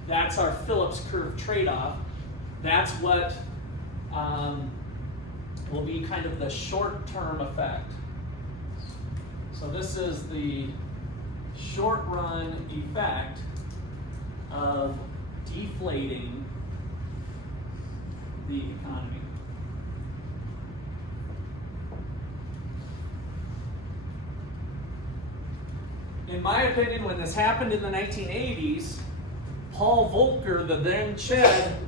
That's our Phillips Curve trade-off. That's what will be kind of the short-term effect. So this is the short-run effect of deflating the economy. In my opinion, when this happened in the 1980s, Paul Volcker, the then Fed,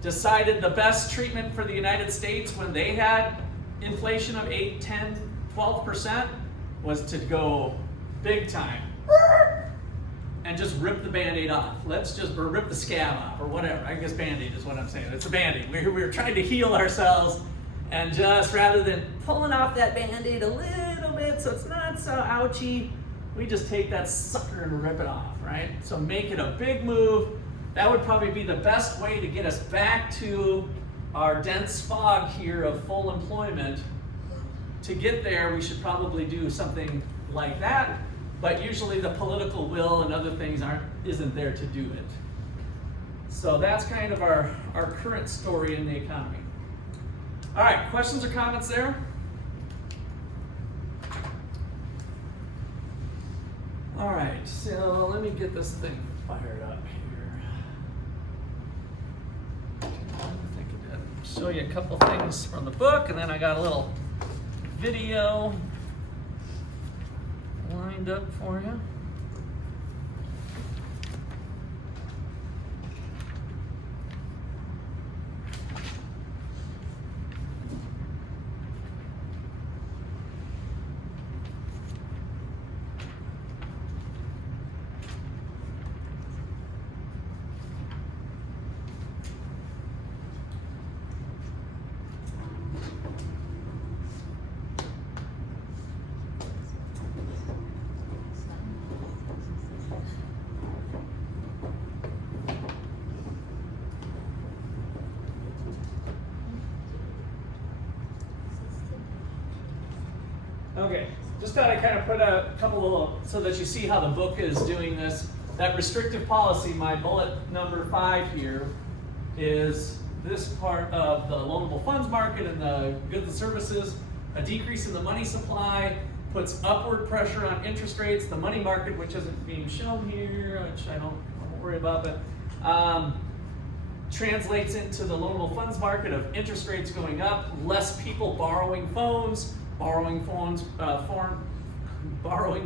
decided the best treatment for the United States when they had inflation of 8, 10, 12% was to go big time and just rip the Band-Aid off. Or rip the scab off, or whatever. I guess Band-Aid is what I'm saying. It's a Band-Aid. We were trying to heal ourselves, and just rather than pulling off that Band-Aid a little bit so it's not so ouchy, we just take that sucker and rip it off, right? So make it a big move. That would probably be the best way to get us back to our dense fog here of full employment. To get there, we should probably do something like that, but usually the political will and other things isn't there to do it. So that's kind of our current story in the economy. All right, questions or comments there? All right, so let me get this thing fired up here. I think I did. Show you a couple things from the book, and then I got a little video lined up for you. Okay, just thought I'd kind of put a couple little, so that you see how the book is doing this. That restrictive policy, my bullet number 5 here, is this part of the loanable funds market and the goods and services. A decrease in the money supply puts upward pressure on interest rates. The money market, which isn't being shown here, which I won't worry about, but translates into the loanable funds market of interest rates going up, less people borrowing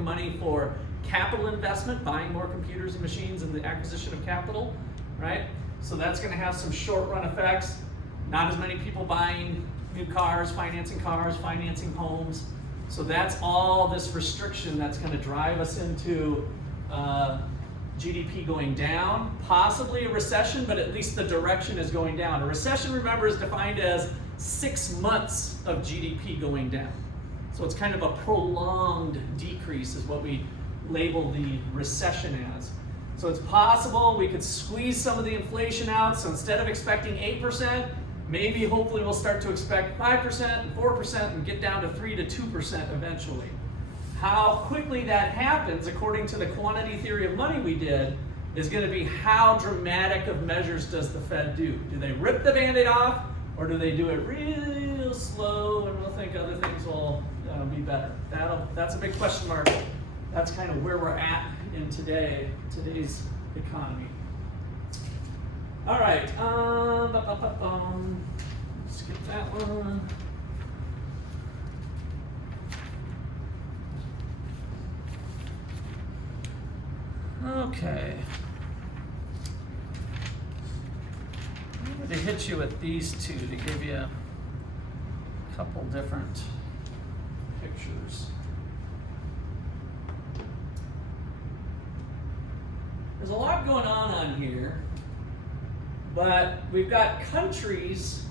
money for capital investment, buying more computers and machines and the acquisition of capital, right? So that's going to have some short-run effects. Not as many people buying new cars, financing homes. So that's all this restriction that's going to drive us into GDP going down, possibly a recession, but at least the direction is going down. A recession, remember, is defined as 6 months of GDP going down. So it's kind of a prolonged decrease is what we label the recession as. So it's possible we could squeeze some of the inflation out. So instead of expecting 8%, maybe hopefully we'll start to expect 5% and 4% and get down to 3 to 2% eventually. How quickly that happens, according to the quantity theory of money we did, is going to be how dramatic of measures does the Fed do. Do they rip the Band-Aid off, or do they do it real slow and we'll think other things will be better? That's a big question mark. That's kind of where we're at in today's economy. All right. Skip that one. Okay. I'm going to hit you with these two to give you a couple different pictures. There's a lot going on here, but we've got countries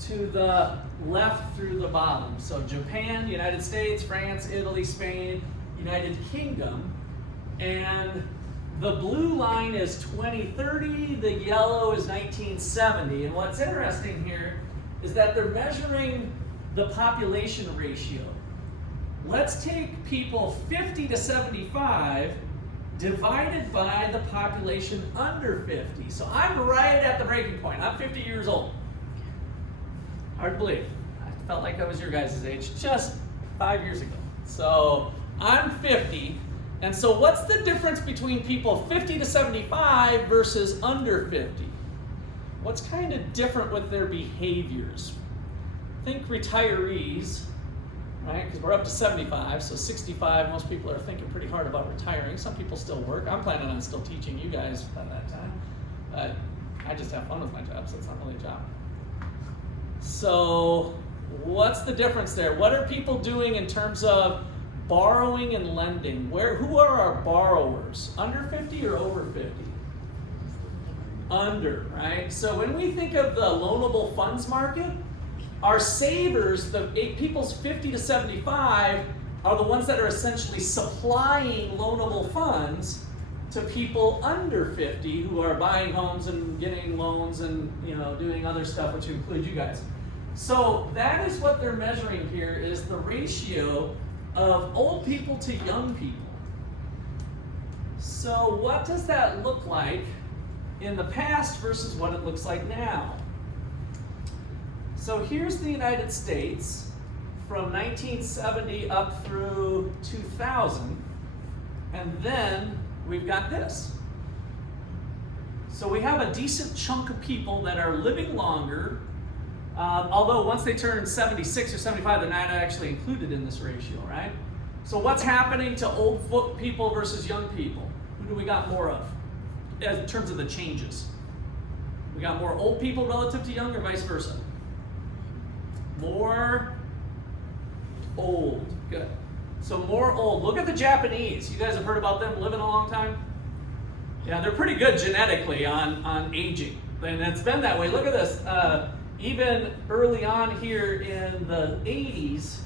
to the left through the bottom. So Japan, United States, France, Italy, Spain, United Kingdom, and the blue line is 2030, the yellow is 1970. And what's interesting here is that they're measuring the population ratio. Let's take people 50 to 75 divided by the population under 50. So I'm right at the breaking point. I'm 50 years old. Hard to believe. I felt like I was your guys' age just 5 years ago. So I'm 50. And so what's the difference between people 50 to 75 versus under 50? What's kind of different with their behaviors? Think retirees, right? Because we're up to 75, so 65, most people are thinking pretty hard about retiring. Some people still work. I'm planning on still teaching you guys at that time. I just have fun with my job, so it's not really a job. So what's the difference there? What are people doing in terms of borrowing and lending? Who are our borrowers? Under 50 or over 50? Under, right? So when we think of the loanable funds market, our savers, the people's 50 to 75, are the ones that are essentially supplying loanable funds to people under 50 who are buying homes and getting loans and doing other stuff, which include you guys. So that is what they're measuring here, is the ratio of old people to young people. So what does that look like in the past versus what it looks like now? So here's the United States from 1970 up through 2000, and then we've got this. So we have a decent chunk of people that are living longer, although once they turn 76 or 75, they're not actually included in this ratio, right? So what's happening to old people versus young people? Who do we got more of in terms of the changes? We got more old people relative to young, or vice versa? More old. Good. So more old. Look at the Japanese. You guys have heard about them living a long time? Yeah, they're pretty good genetically on aging. And it's been that way. Look at this. Even early on here in the 80s,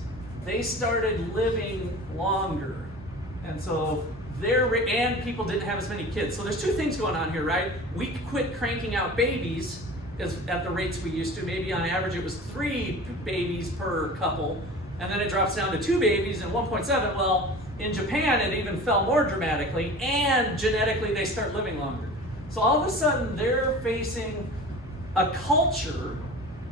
they started living longer. And so and people didn't have as many kids. So there's two things going on here, right? We quit cranking out babies at the rates we used to. Maybe on average it was 3 babies per couple, and then it drops down to 2 babies and 1.7. Well, in Japan it even fell more dramatically, and genetically they start living longer. So all of a sudden they're facing a culture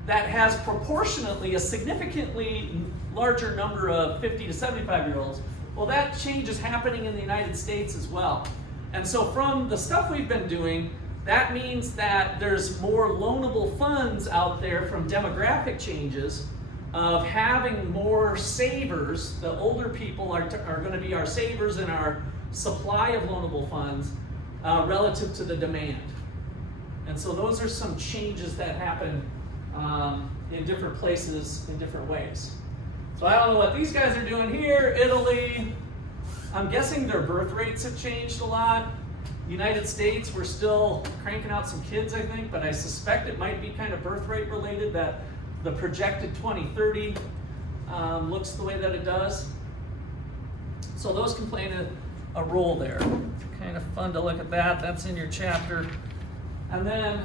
that has proportionately a significantly larger number of 50 to 75-year-olds. Well, that change is happening in the United States as well. And so from the stuff we've been doing, that means that there's more loanable funds out there from demographic changes of having more savers. The older people are going to be our savers in our supply of loanable funds relative to the demand. And so those are some changes that happen in different places in different ways. So I don't know what these guys are doing here. Italy, I'm guessing their birth rates have changed a lot. United States, we're still cranking out some kids, I think, but I suspect it might be kind of birth rate related, that the projected 2030 looks the way that it does. So those can play a role there. It's kind of fun to look at that. That's in your chapter. And then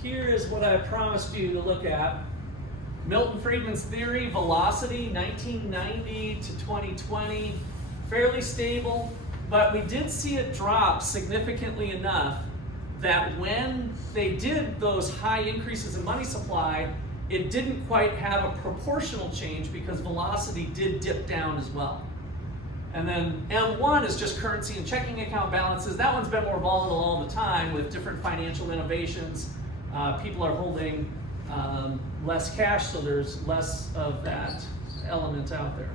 here is what I promised you to look at. Milton Friedman's theory, velocity, 1990 to 2020, fairly stable, but we did see it drop significantly enough that when they did those high increases in money supply, it didn't quite have a proportional change because velocity did dip down as well. And then M1 is just currency and checking account balances. That one's been more volatile all the time with different financial innovations. People are holding less cash, so there's less of that element out there.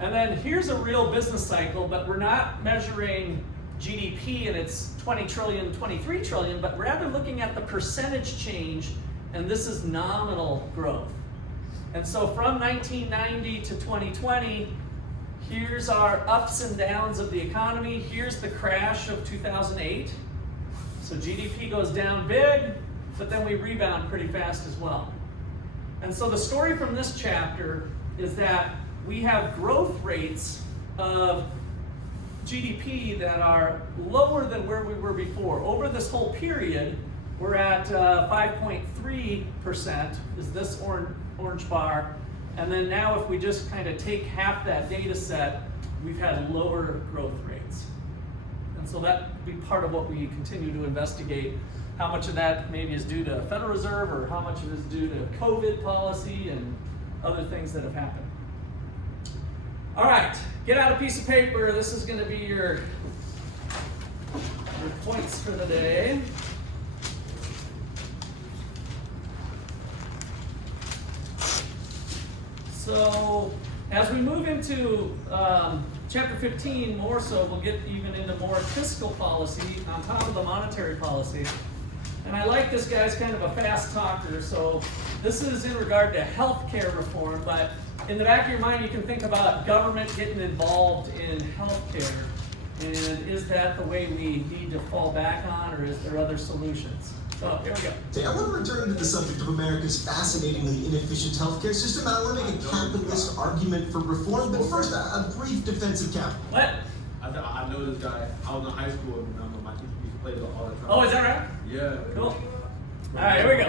And then here's a real business cycle, but we're not measuring GDP and it's 20 trillion, 23 trillion, but rather looking at the percentage change, and this is nominal growth. And so from 1990 to 2020, here's our ups and downs of the economy. Here's the crash of 2008. So GDP goes down big, but then we rebound pretty fast as well. And so the story from this chapter is that we have growth rates of GDP that are lower than where we were before. Over this whole period, we're at 5.3% is this orange bar. And then now if we just kind of take half that data set, we've had lower growth rates. And so that would be part of what we continue to investigate. How much of that maybe is due to Federal Reserve or how much of it is due to COVID policy and other things that have happened. All right, get out a piece of paper. This is going to be your points for the day. So as we move into chapter 15 more so, we'll get even into more fiscal policy on top of the monetary policy. And I like this guy's kind of a fast talker, so this is in regard to healthcare reform, but in the back of your mind you can think about government getting involved in healthcare. And is that the way we need to fall back on, or is there other solutions? So here we go. Hey, I want to return to the subject of America's fascinatingly inefficient healthcare system. I want to make a capitalist argument for reform, but first, a brief defense of capital. What? I know this guy. I was in high school and my teacher used to play it all the time. Oh, is that right? Yeah. Cool. All right, here we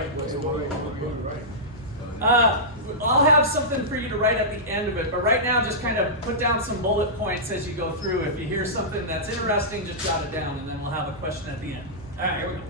go. I'll have something for you to write at the end of it, but right now just kind of put down some bullet points as you go through. If you hear something that's interesting, just jot it down, and then we'll have a question at the end. All right, here we go.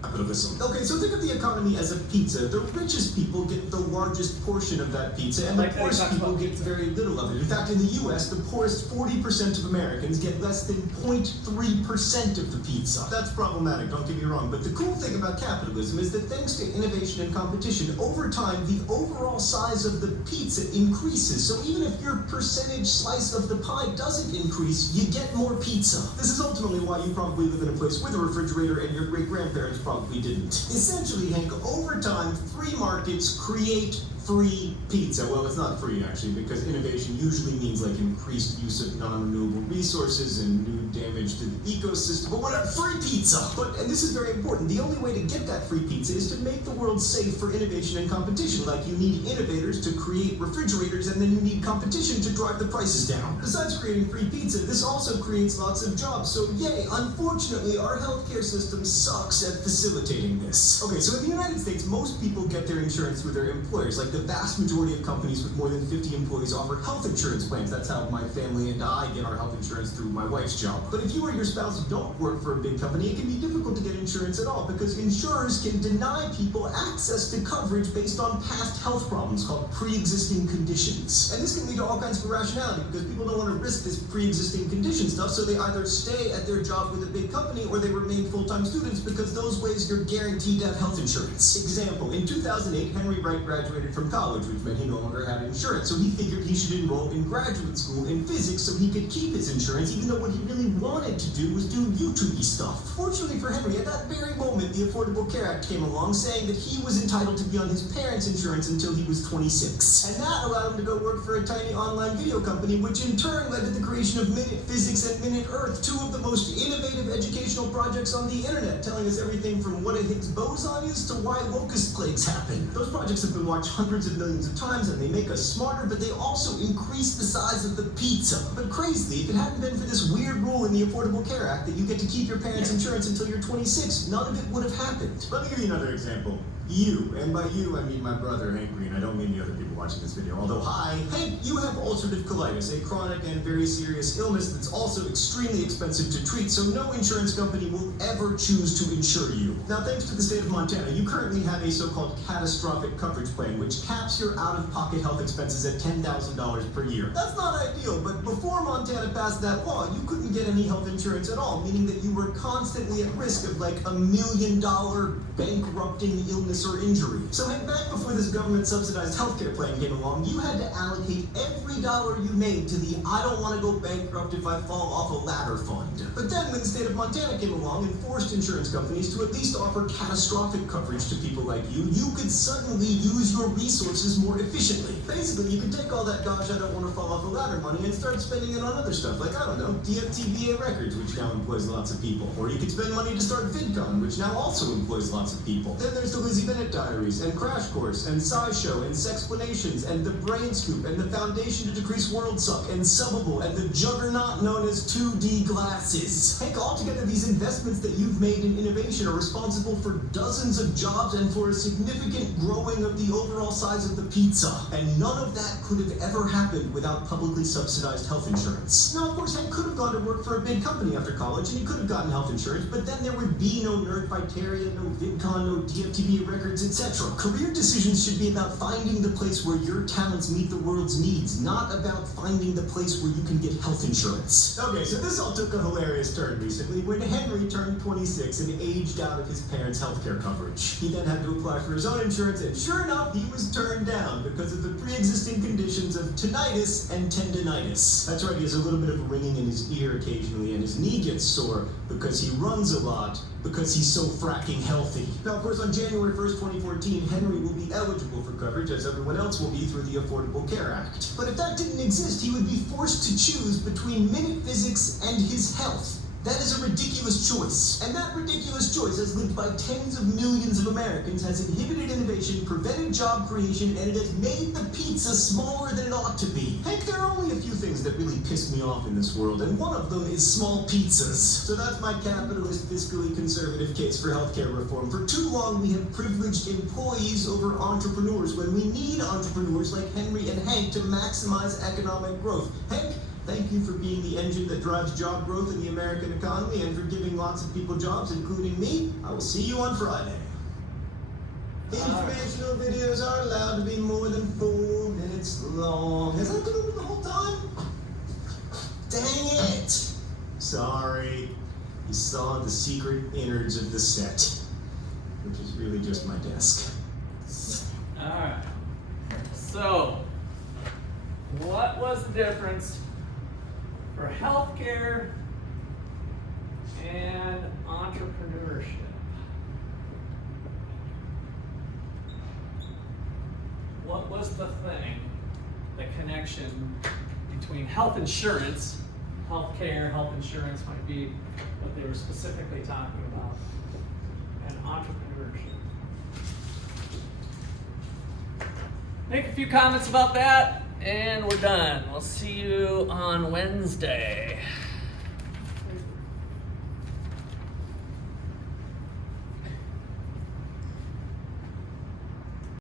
Okay, so think of the economy as a pizza. The richest people get the largest portion of that pizza, and the poorest people get very little of it. In fact, in the US, the poorest 40% of Americans get less than 0.3% of the pizza. That's problematic, don't get me wrong, but the cool thing about capitalism is that thanks to innovation and competition, over time, the overall size of the pizza increases. So even if your percentage slice of the pie doesn't increase, you get more pizza. This is ultimately why you probably live in a place with a refrigerator and your great-grandparents probably didn't. Essentially, Hank, over time, free markets create free pizza. Well, it's not free, actually, because innovation usually means like increased use of non-renewable resources and new damage to the ecosystem. But what a free pizza! And this is very important, the only way to get that free pizza is to make the world safe for innovation and competition. Like you need innovators to create refrigerators, and then you need competition to drive the prices down. Besides creating free pizza, this also creates lots of jobs. So yay, unfortunately, our healthcare system sucks at facilitating this. Okay, so in the United States, most people get their insurance through their employers. Like the vast majority of companies with more than 50 employees offer health insurance plans. That's how my family and I get our health insurance through my wife's job. But if you or your spouse don't work for a big company, it can be difficult to get insurance at all because insurers can deny people access to coverage based on past health problems called pre-existing conditions. And this can lead to all kinds of irrationality because people don't want to risk this pre-existing condition stuff, so they either stay at their job with a big company or they remain full-time students because those ways you're guaranteed to have health insurance. Example, in 2008, Henry Wright graduated from college, which meant he no longer had insurance, so he figured he should enroll in graduate school in physics so he could keep his insurance, even though what he really wanted to do was do YouTube-y stuff. Fortunately for Henry, at that very moment, the Affordable Care Act came along saying that he was entitled to be on his parents' insurance until he was 26. And that allowed him to go work for a tiny online video company, which in turn led to the creation of Minute Physics and Minute Earth, two of the most innovative educational projects on the internet, telling us everything from what a Higgs boson is to why locust plagues happen. Those projects have been watched hundreds of millions of times, and they make us smarter, but they also increase the size of the pizza. But crazily, if it hadn't been for this weird rule in the Affordable Care Act that you get to keep your parents' insurance until you're 26, none of it would have happened. Let me give you another example. You, and by you I mean my brother Hank Green. I don't mean the other people watching this video. Although, hi, Hank, you have ulcerative colitis, a chronic and very serious illness that's also extremely expensive to treat, so no insurance company will ever choose to insure you. Now, thanks to the state of Montana, you currently have a so-called catastrophic coverage plan, which caps your out-of-pocket health expenses at $10,000 per year. That's not ideal, but before Montana passed that law, you couldn't get any health insurance at all, meaning that you were constantly at risk of like $1 million bankrupting illness or injury. So back before this government-subsidized healthcare plan came along, you had to allocate every dollar you made to the I don't want to go bankrupt if I fall off a ladder fund. But then when the state of Montana came along and forced insurance companies to at least offer catastrophic coverage to people like you could suddenly use your resources more efficiently. Basically, you could take all that gosh I don't want to fall off a ladder money and start spending it on other stuff, like, I don't know, DFTBA Records, which now employs lots of people. Or you could spend money to start VidCon, which now also employs lots of people. Then there's the Lizzie Bennett Diaries, and Crash Course, and SciShow, and Sexplanations, and The Brain Scoop, and the Foundation to Decrease World Suck, and Subbable, and the juggernaut known as 2D Glasses. Heck, altogether these investments that you've made in innovation are responsible for dozens of jobs and for a significant growing of the overall size of the pizza. And none of that could have ever happened without publicly subsidized health insurance. Now, of course, Hank could have gone to work for a big company after college, and he could have gotten health insurance, but then there would be no Nerdfighteria, no VidCon, no DFTBA Records, etc. Career decisions should be about finding the place where your talents meet the world's needs, not about finding the place where you can get health insurance. Okay, so this all took a hilarious turn recently when Henry turned 26 and aged out of his parents' healthcare coverage. He then had to apply for his own insurance, and sure enough, he was turned down because of the pre-existing conditions of tinnitus and tendinitis. That's right, he has a little bit of a ringing in his ear occasionally, and his knee gets sore because he runs a lot, because he's so fracking healthy. Now, of course, on January 1st, 2014, Henry will be eligible for coverage, as everyone else will be through the Affordable Care Act. But if that didn't exist, he would be forced to choose between minute physics and his health. That is a ridiculous choice. And that ridiculous choice, as lived by tens of millions of Americans, has inhibited innovation, prevented job creation, and it has made the pizza smaller than it ought to be. Heck, there are only a few things that really piss me off in this world, and one of them is small pizzas. So that's my capitalist, fiscally conservative case for healthcare reform. For too long, we have privileged employees over entrepreneurs when we need entrepreneurs like Henry and Hank to maximize economic growth. Hank, thank you for being the engine that drives job growth in the American economy and for giving lots of people jobs, including me. I will see you on Friday. Informational videos are allowed to be more than 4 minutes long. Has that been open the whole time? Dang it! Sorry. You saw the secret innards of the set, which is really just my desk. Alright. So, what was the difference for healthcare and entrepreneurship? What was the thing, the connection between health insurance, healthcare, health insurance might be what they were specifically talking about, and entrepreneurship? Make a few comments about that, and we're done. We'll see you on Wednesday.